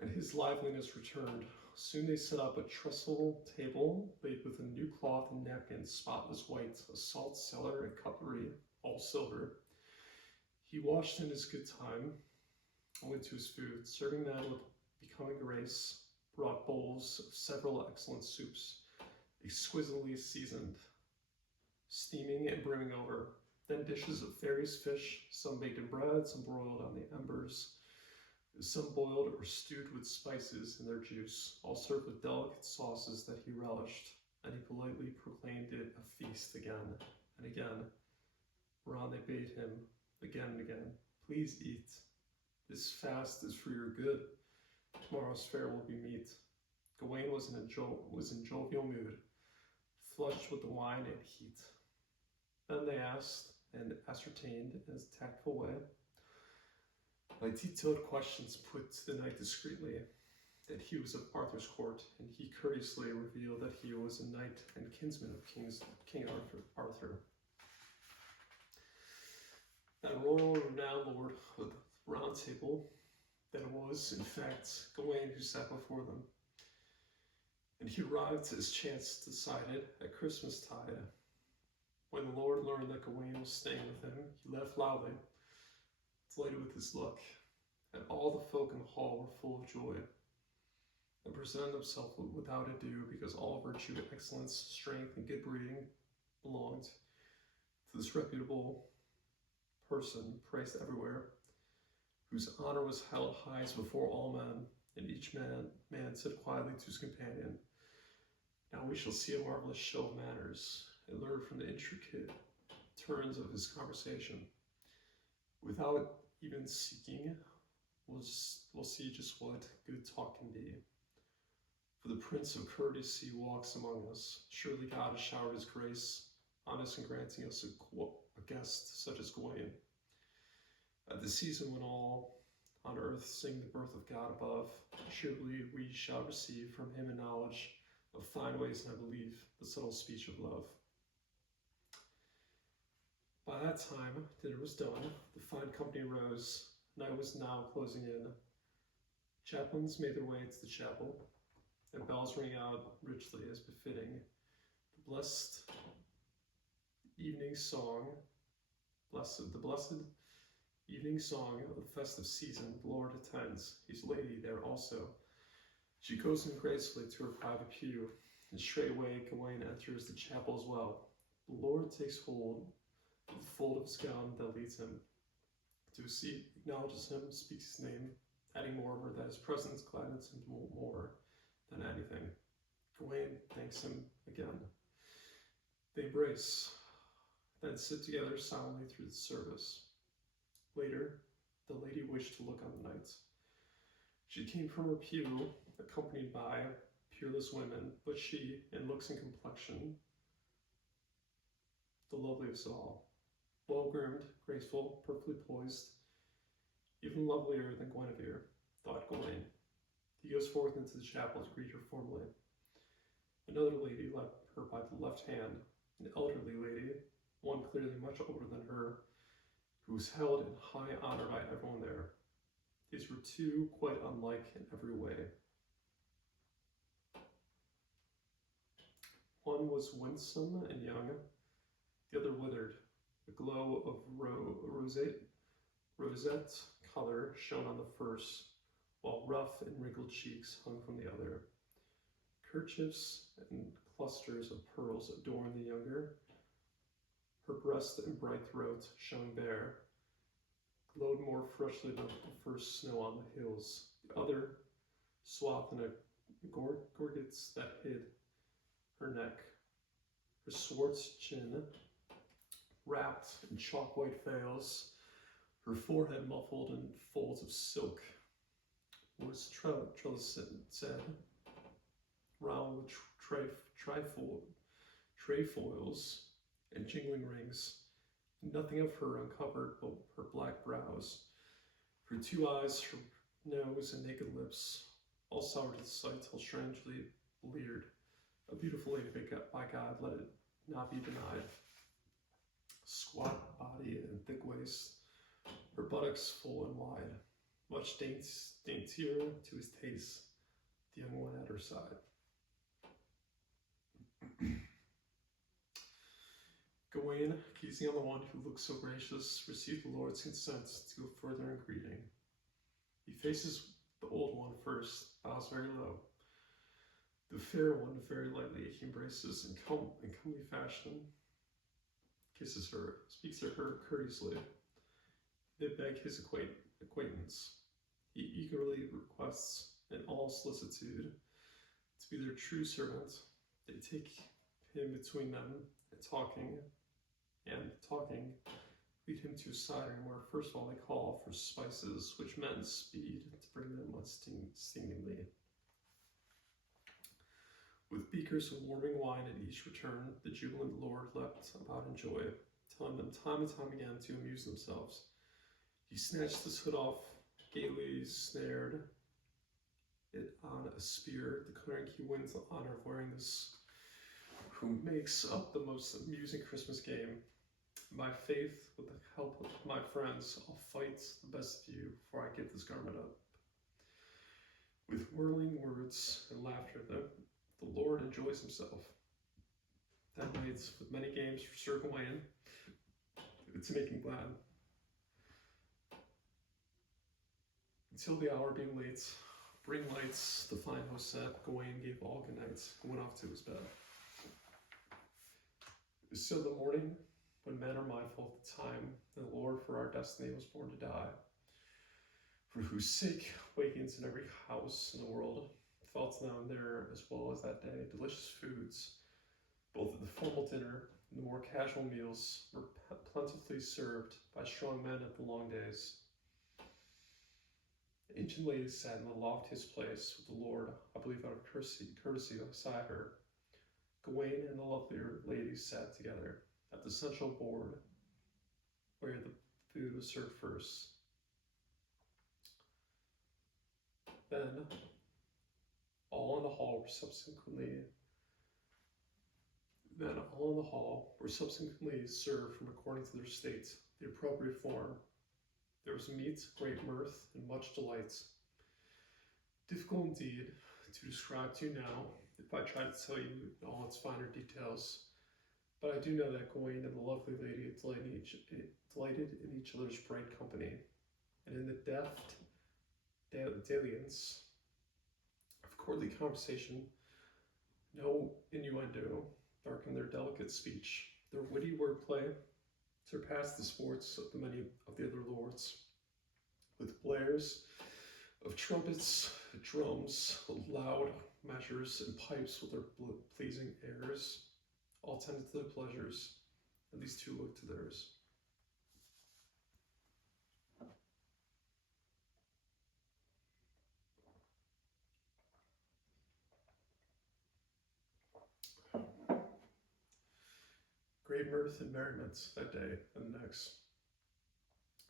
and his liveliness returned. Soon they set up a trestle table, laid with a new cloth and napkins, spotless white, a salt cellar and cutlery, all silver. He washed in his good time, and went to his food, serving them with becoming grace, brought bowls of several excellent soups, exquisitely seasoned, steaming and brimming over, then dishes of various fish, some baked in bread, some broiled on the embers, some boiled or stewed with spices in their juice, all served with delicate sauces that he relished, and he politely proclaimed it a feast again and again, whereon they bade him again and again, "Please eat. This fast is for your good. Tomorrow's fare will be meat." Gawain was in jovial mood, flushed with the wine and heat. Then they asked and ascertained in a tactful way, by detailed questions put to the knight discreetly, that he was of Arthur's court, and he courteously revealed that he was a knight and kinsman of King Arthur. That royal and renowned lord of the Round Table, that it was, in fact, Gawain who sat before them. And he arrived as chance decided at Christmastide. When the Lord learned that Gawain was staying with him, he laughed loudly, delighted with his luck, and all the folk in the hall were full of joy. and presented himself without ado, because all virtue, excellence, strength, and good breeding belonged to this reputable person, praised everywhere, whose honor was held highest before all men, and each man said quietly to his companion, "Now we shall see a marvelous show of manners, and learn from the intricate turns of his conversation. Without even seeking, we'll see just what good talk can be. For the Prince of Courtesy walks among us. Surely God has showered his grace on us in granting us a guest such as Gawain. At the season when all on earth sing the birth of God above, surely we shall receive from him a knowledge of fine ways, and I believe the subtle speech of love." By that time, dinner was done, the fine company rose, night was now closing in. Chaplains made their way to the chapel, and bells rang out richly as befitting the blessed evening song, the blessed evening song of the festive season. The Lord attends, his lady there also. She goes in gracefully to her private pew, and straightway Gawain enters the chapel as well. The Lord takes hold of the fold of his gown that leads him to a seat, acknowledges him, speaks his name, adding moreover that his presence gladdens him more than anything. Gawain thanks him again. They embrace, then sit together silently through the service. Later, the lady wished to look on the knight. She came from her pew, accompanied by peerless women, but she, in looks and complexion, the loveliest of all. Well-groomed, graceful, perfectly poised, even lovelier than Guinevere, thought Gawain. He goes forth into the chapel to greet her formally. Another lady led her by the left hand, an elderly lady, one clearly much older than her, who was held in high honor by everyone there. These were two quite unlike in every way. One was winsome and young, the other withered. A glow of rosette color shone on the first, while rough and wrinkled cheeks hung from the other. Kerchiefs and clusters of pearls adorned the younger. Her breast and bright throat, showing bare, glowed more freshly than the first snow on the hills. The other, swathed in a gorgets that hid her neck, her swart chin wrapped in chalk-white veils, her forehead muffled in folds of silk, was trellised, round with trefoils and jingling rings. Nothing of her uncovered but her black brows, her two eyes, her nose, and naked lips, all sour to the sight till strangely bleared. A beautiful lady by God, let it not be denied. Squat body and thick waist, her buttocks full and wide, much daintier to his taste, the young one at her side. Gawain, gazing on the one who looked so gracious, received the Lord's consent to go further in greeting. He faces the old one first, bows very low. The fair one very lightly he embraces in comely fashion, kisses her, speaks to her courteously. They beg his acquaintance. He eagerly requests, in all solicitude, to be their true servant. They take him between them, and talking, lead him to a cider where first of all they call for spices, which men speed to bring them unseemingly. With beakers of warming wine at each return, the jubilant lord leapt about in joy, telling them time and time again to amuse themselves. He snatched his hood off, gaily snared it on a spear, declaring he wins the honor of wearing this, who makes up the most amusing Christmas game. My faith, with the help of my friends, I'll fight the best of you before I give this garment up. With whirling words and laughter, the Lord enjoys himself. That night, with many games for Sir Gawain, to make him glad. Until the hour being late, Bring lights, the fine host said. Gawain gave all good nights and went off to his bed. So the morning, when men are mindful of the time that the Lord for our destiny was born to die, for whose sake wakens in every house in the world, fell to them there as well as that day delicious foods, both at the formal dinner and the more casual meals were plentifully served by strong men at the long days. The ancient lady sat in the loftiest place with the Lord, I believe out of courtesy beside her. Gawain and the lovelier ladies sat together at the central board where the food was served first. Then all in the hall were subsequently served from according to their state, the appropriate form. There was meat, great mirth, and much delight. Difficult indeed to describe to you now, if I try to tell you all its finer details, but I do know that Gawain and the lovely lady delighted in each other's bright company, and in the deft dalliance of courtly conversation, no innuendo darkened their delicate speech. Their witty wordplay surpassed the sports of the many of the other lords, with blares of trumpets, drums, loud measures, and pipes with their pleasing airs, all tended to their pleasures, and these two looked to theirs. Great mirth and merriment that day and the next.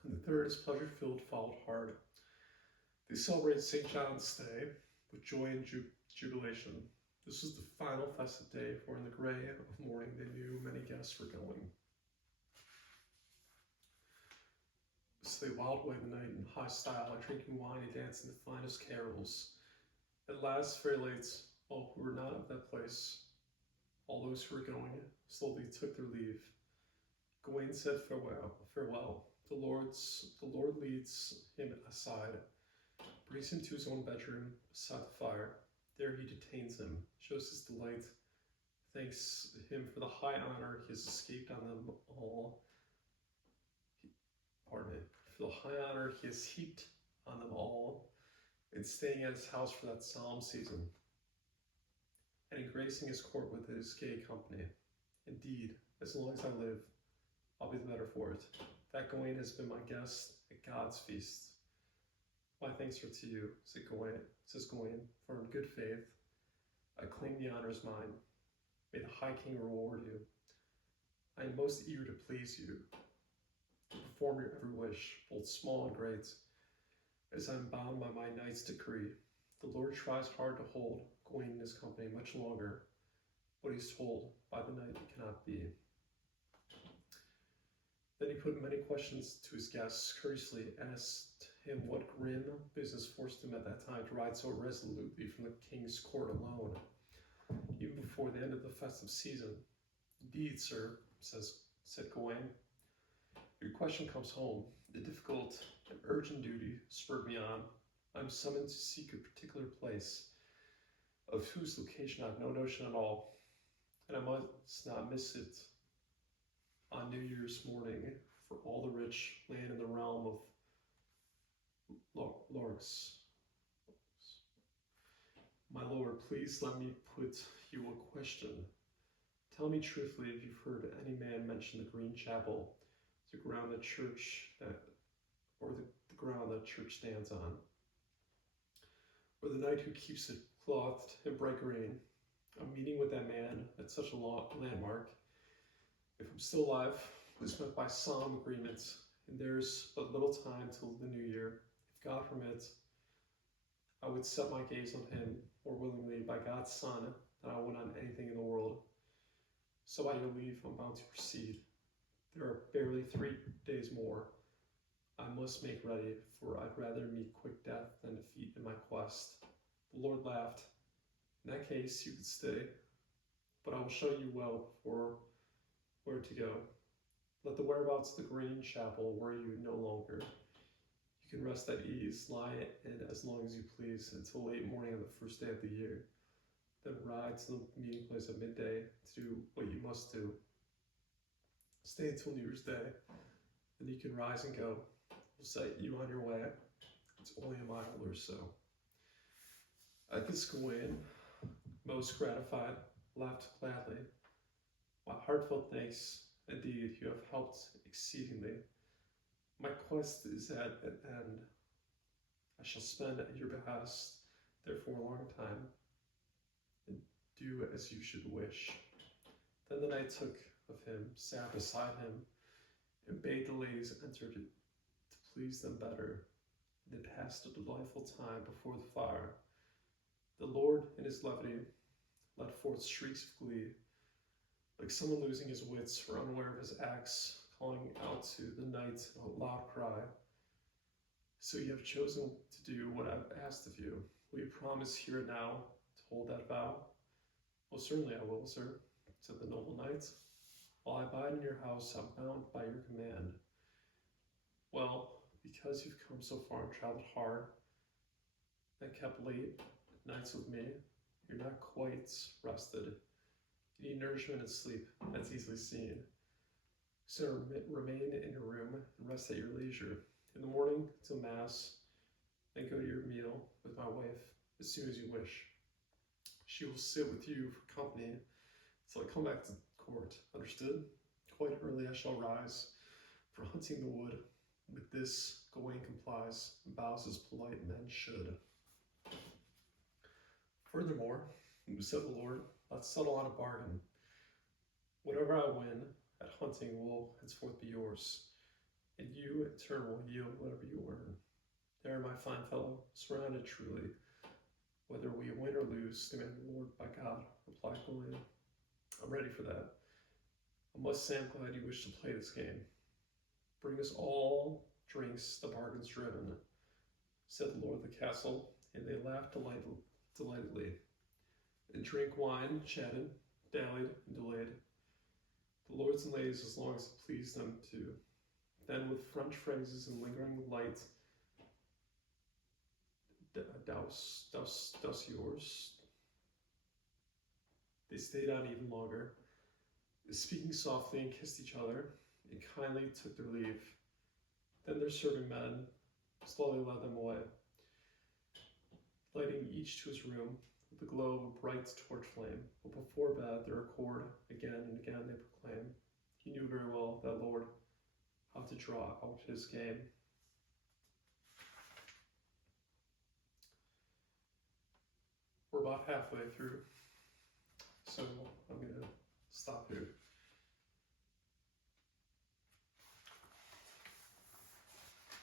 And the third, as pleasure-filled, followed hard. They celebrated St. John's Day with joy and jubilation. This was the final festive day, for in the gray of morning they knew many guests were going. So they whiled away the night in high style, drinking wine and dancing the finest carols. At last, very late, all who were not of that place, all those who were going, slowly took their leave. Gawain said farewell. The Lord leads him aside, brings him to his own bedroom beside the fire. There he detains him, shows his delight, thanks him for the high honor he has escaped on them all. For the high honor he has heaped on them all in staying at his house for that solemn season, and in gracing his court with his gay company. Indeed, as long as I live, I'll be the better for it. That Gawain has been my guest at God's feast. My thanks are to you, says Gawain, for in good faith I claim the honor is mine. May the High King reward you. I am most eager to please you, to perform your every wish, both small and great, as I am bound by my knight's decree. The Lord tries hard to hold Gawain in his company much longer. What he's told by the knight cannot be. Then he put many questions to his guests, courteously asked him what grim business forced him at that time to ride so resolutely from the king's court alone, even before the end of the festive season. Indeed, sir, said Gawain, your question comes home. The difficult and urgent duty spurred me on. I am summoned to seek a particular place, of whose location I have no notion at all, and I must not miss it on New Year's morning, for all the rich land in the realm of Lorx. My lord, please let me put you a question. Tell me truthfully if you've heard any man mention the Green Chapel, the ground the church stands on, or the knight who keeps it clothed in bright green. A meeting with that man at such a landmark, if I'm still alive, was met by solemn agreement, and there's but little time till the new year. If God permits, I would set my gaze on him more willingly by God's Son than I would on anything in the world. So by your leave, I'm bound to proceed. There are barely 3 days more. I must make ready, for I'd rather meet quick death than defeat in my quest. The Lord laughed. In that case, you could stay, but I will show you well for where to go. Let the whereabouts of the Green Chapel worry you no longer. You You can rest at ease, lie in as long as you please until late morning on the first day of the year. Then ride to the meeting place at midday to do what you must do. Stay until New Year's Day, then you can rise and go. We'll set you on your way. It's only a mile or so. At this Gawain, most gratified, laughed gladly. My heartfelt thanks, indeed, you have helped exceedingly. My quest is at an end. I shall spend at your behest, therefore, a long time, and do as you should wish. Then the knight took of him, sat beside him, and bade the ladies enter to please them better. And they passed a delightful time before the fire. The Lord, in his levity, let forth shrieks of glee, like someone losing his wits or unaware of his acts, calling out to the knight in a loud cry. So you have chosen to do what I've asked of you. Will you promise here and now to hold that vow? Most certainly I will, sir, said the noble knight. While I abide in your house, I'm bound by your command. Well, because you've come so far and traveled hard, and kept late nights with me, you're not quite rested. You need nourishment and sleep, that's easily seen. So remain in your room and rest at your leisure. In the morning, till Mass, and go to your meal with my wife as soon as you wish. She will sit with you for company till I come back to court. Understood? Quite early I shall rise for hunting the wood. With this, Gawain complies and bows as polite men should. Furthermore, said the Lord, let's settle on a bargain. Whatever I win at hunting will henceforth be yours, and you in turn will yield whatever you earn. There, my fine fellow, surrounded truly. Whether we win or lose, demanded the Lord. By God, replied Gawain. I'm ready for that. I must say I'm glad you wish to play this game. Bring us all drinks, the bargain's driven, said the lord of the castle, and they laughed delightedly. And drank wine, chatted, dallied, and delayed. The lords and ladies as long as it pleased them to. Then with French phrases and lingering light, douse yours. They stayed on even longer, speaking softly and kissed each other, and kindly took their leave. Then their serving men slowly led them away, lighting each to his room with the glow of a bright torch flame. But before bed, their accord again and again they proclaim. He knew very well, that Lord, how to draw out his game. We're about halfway through, so I'm going to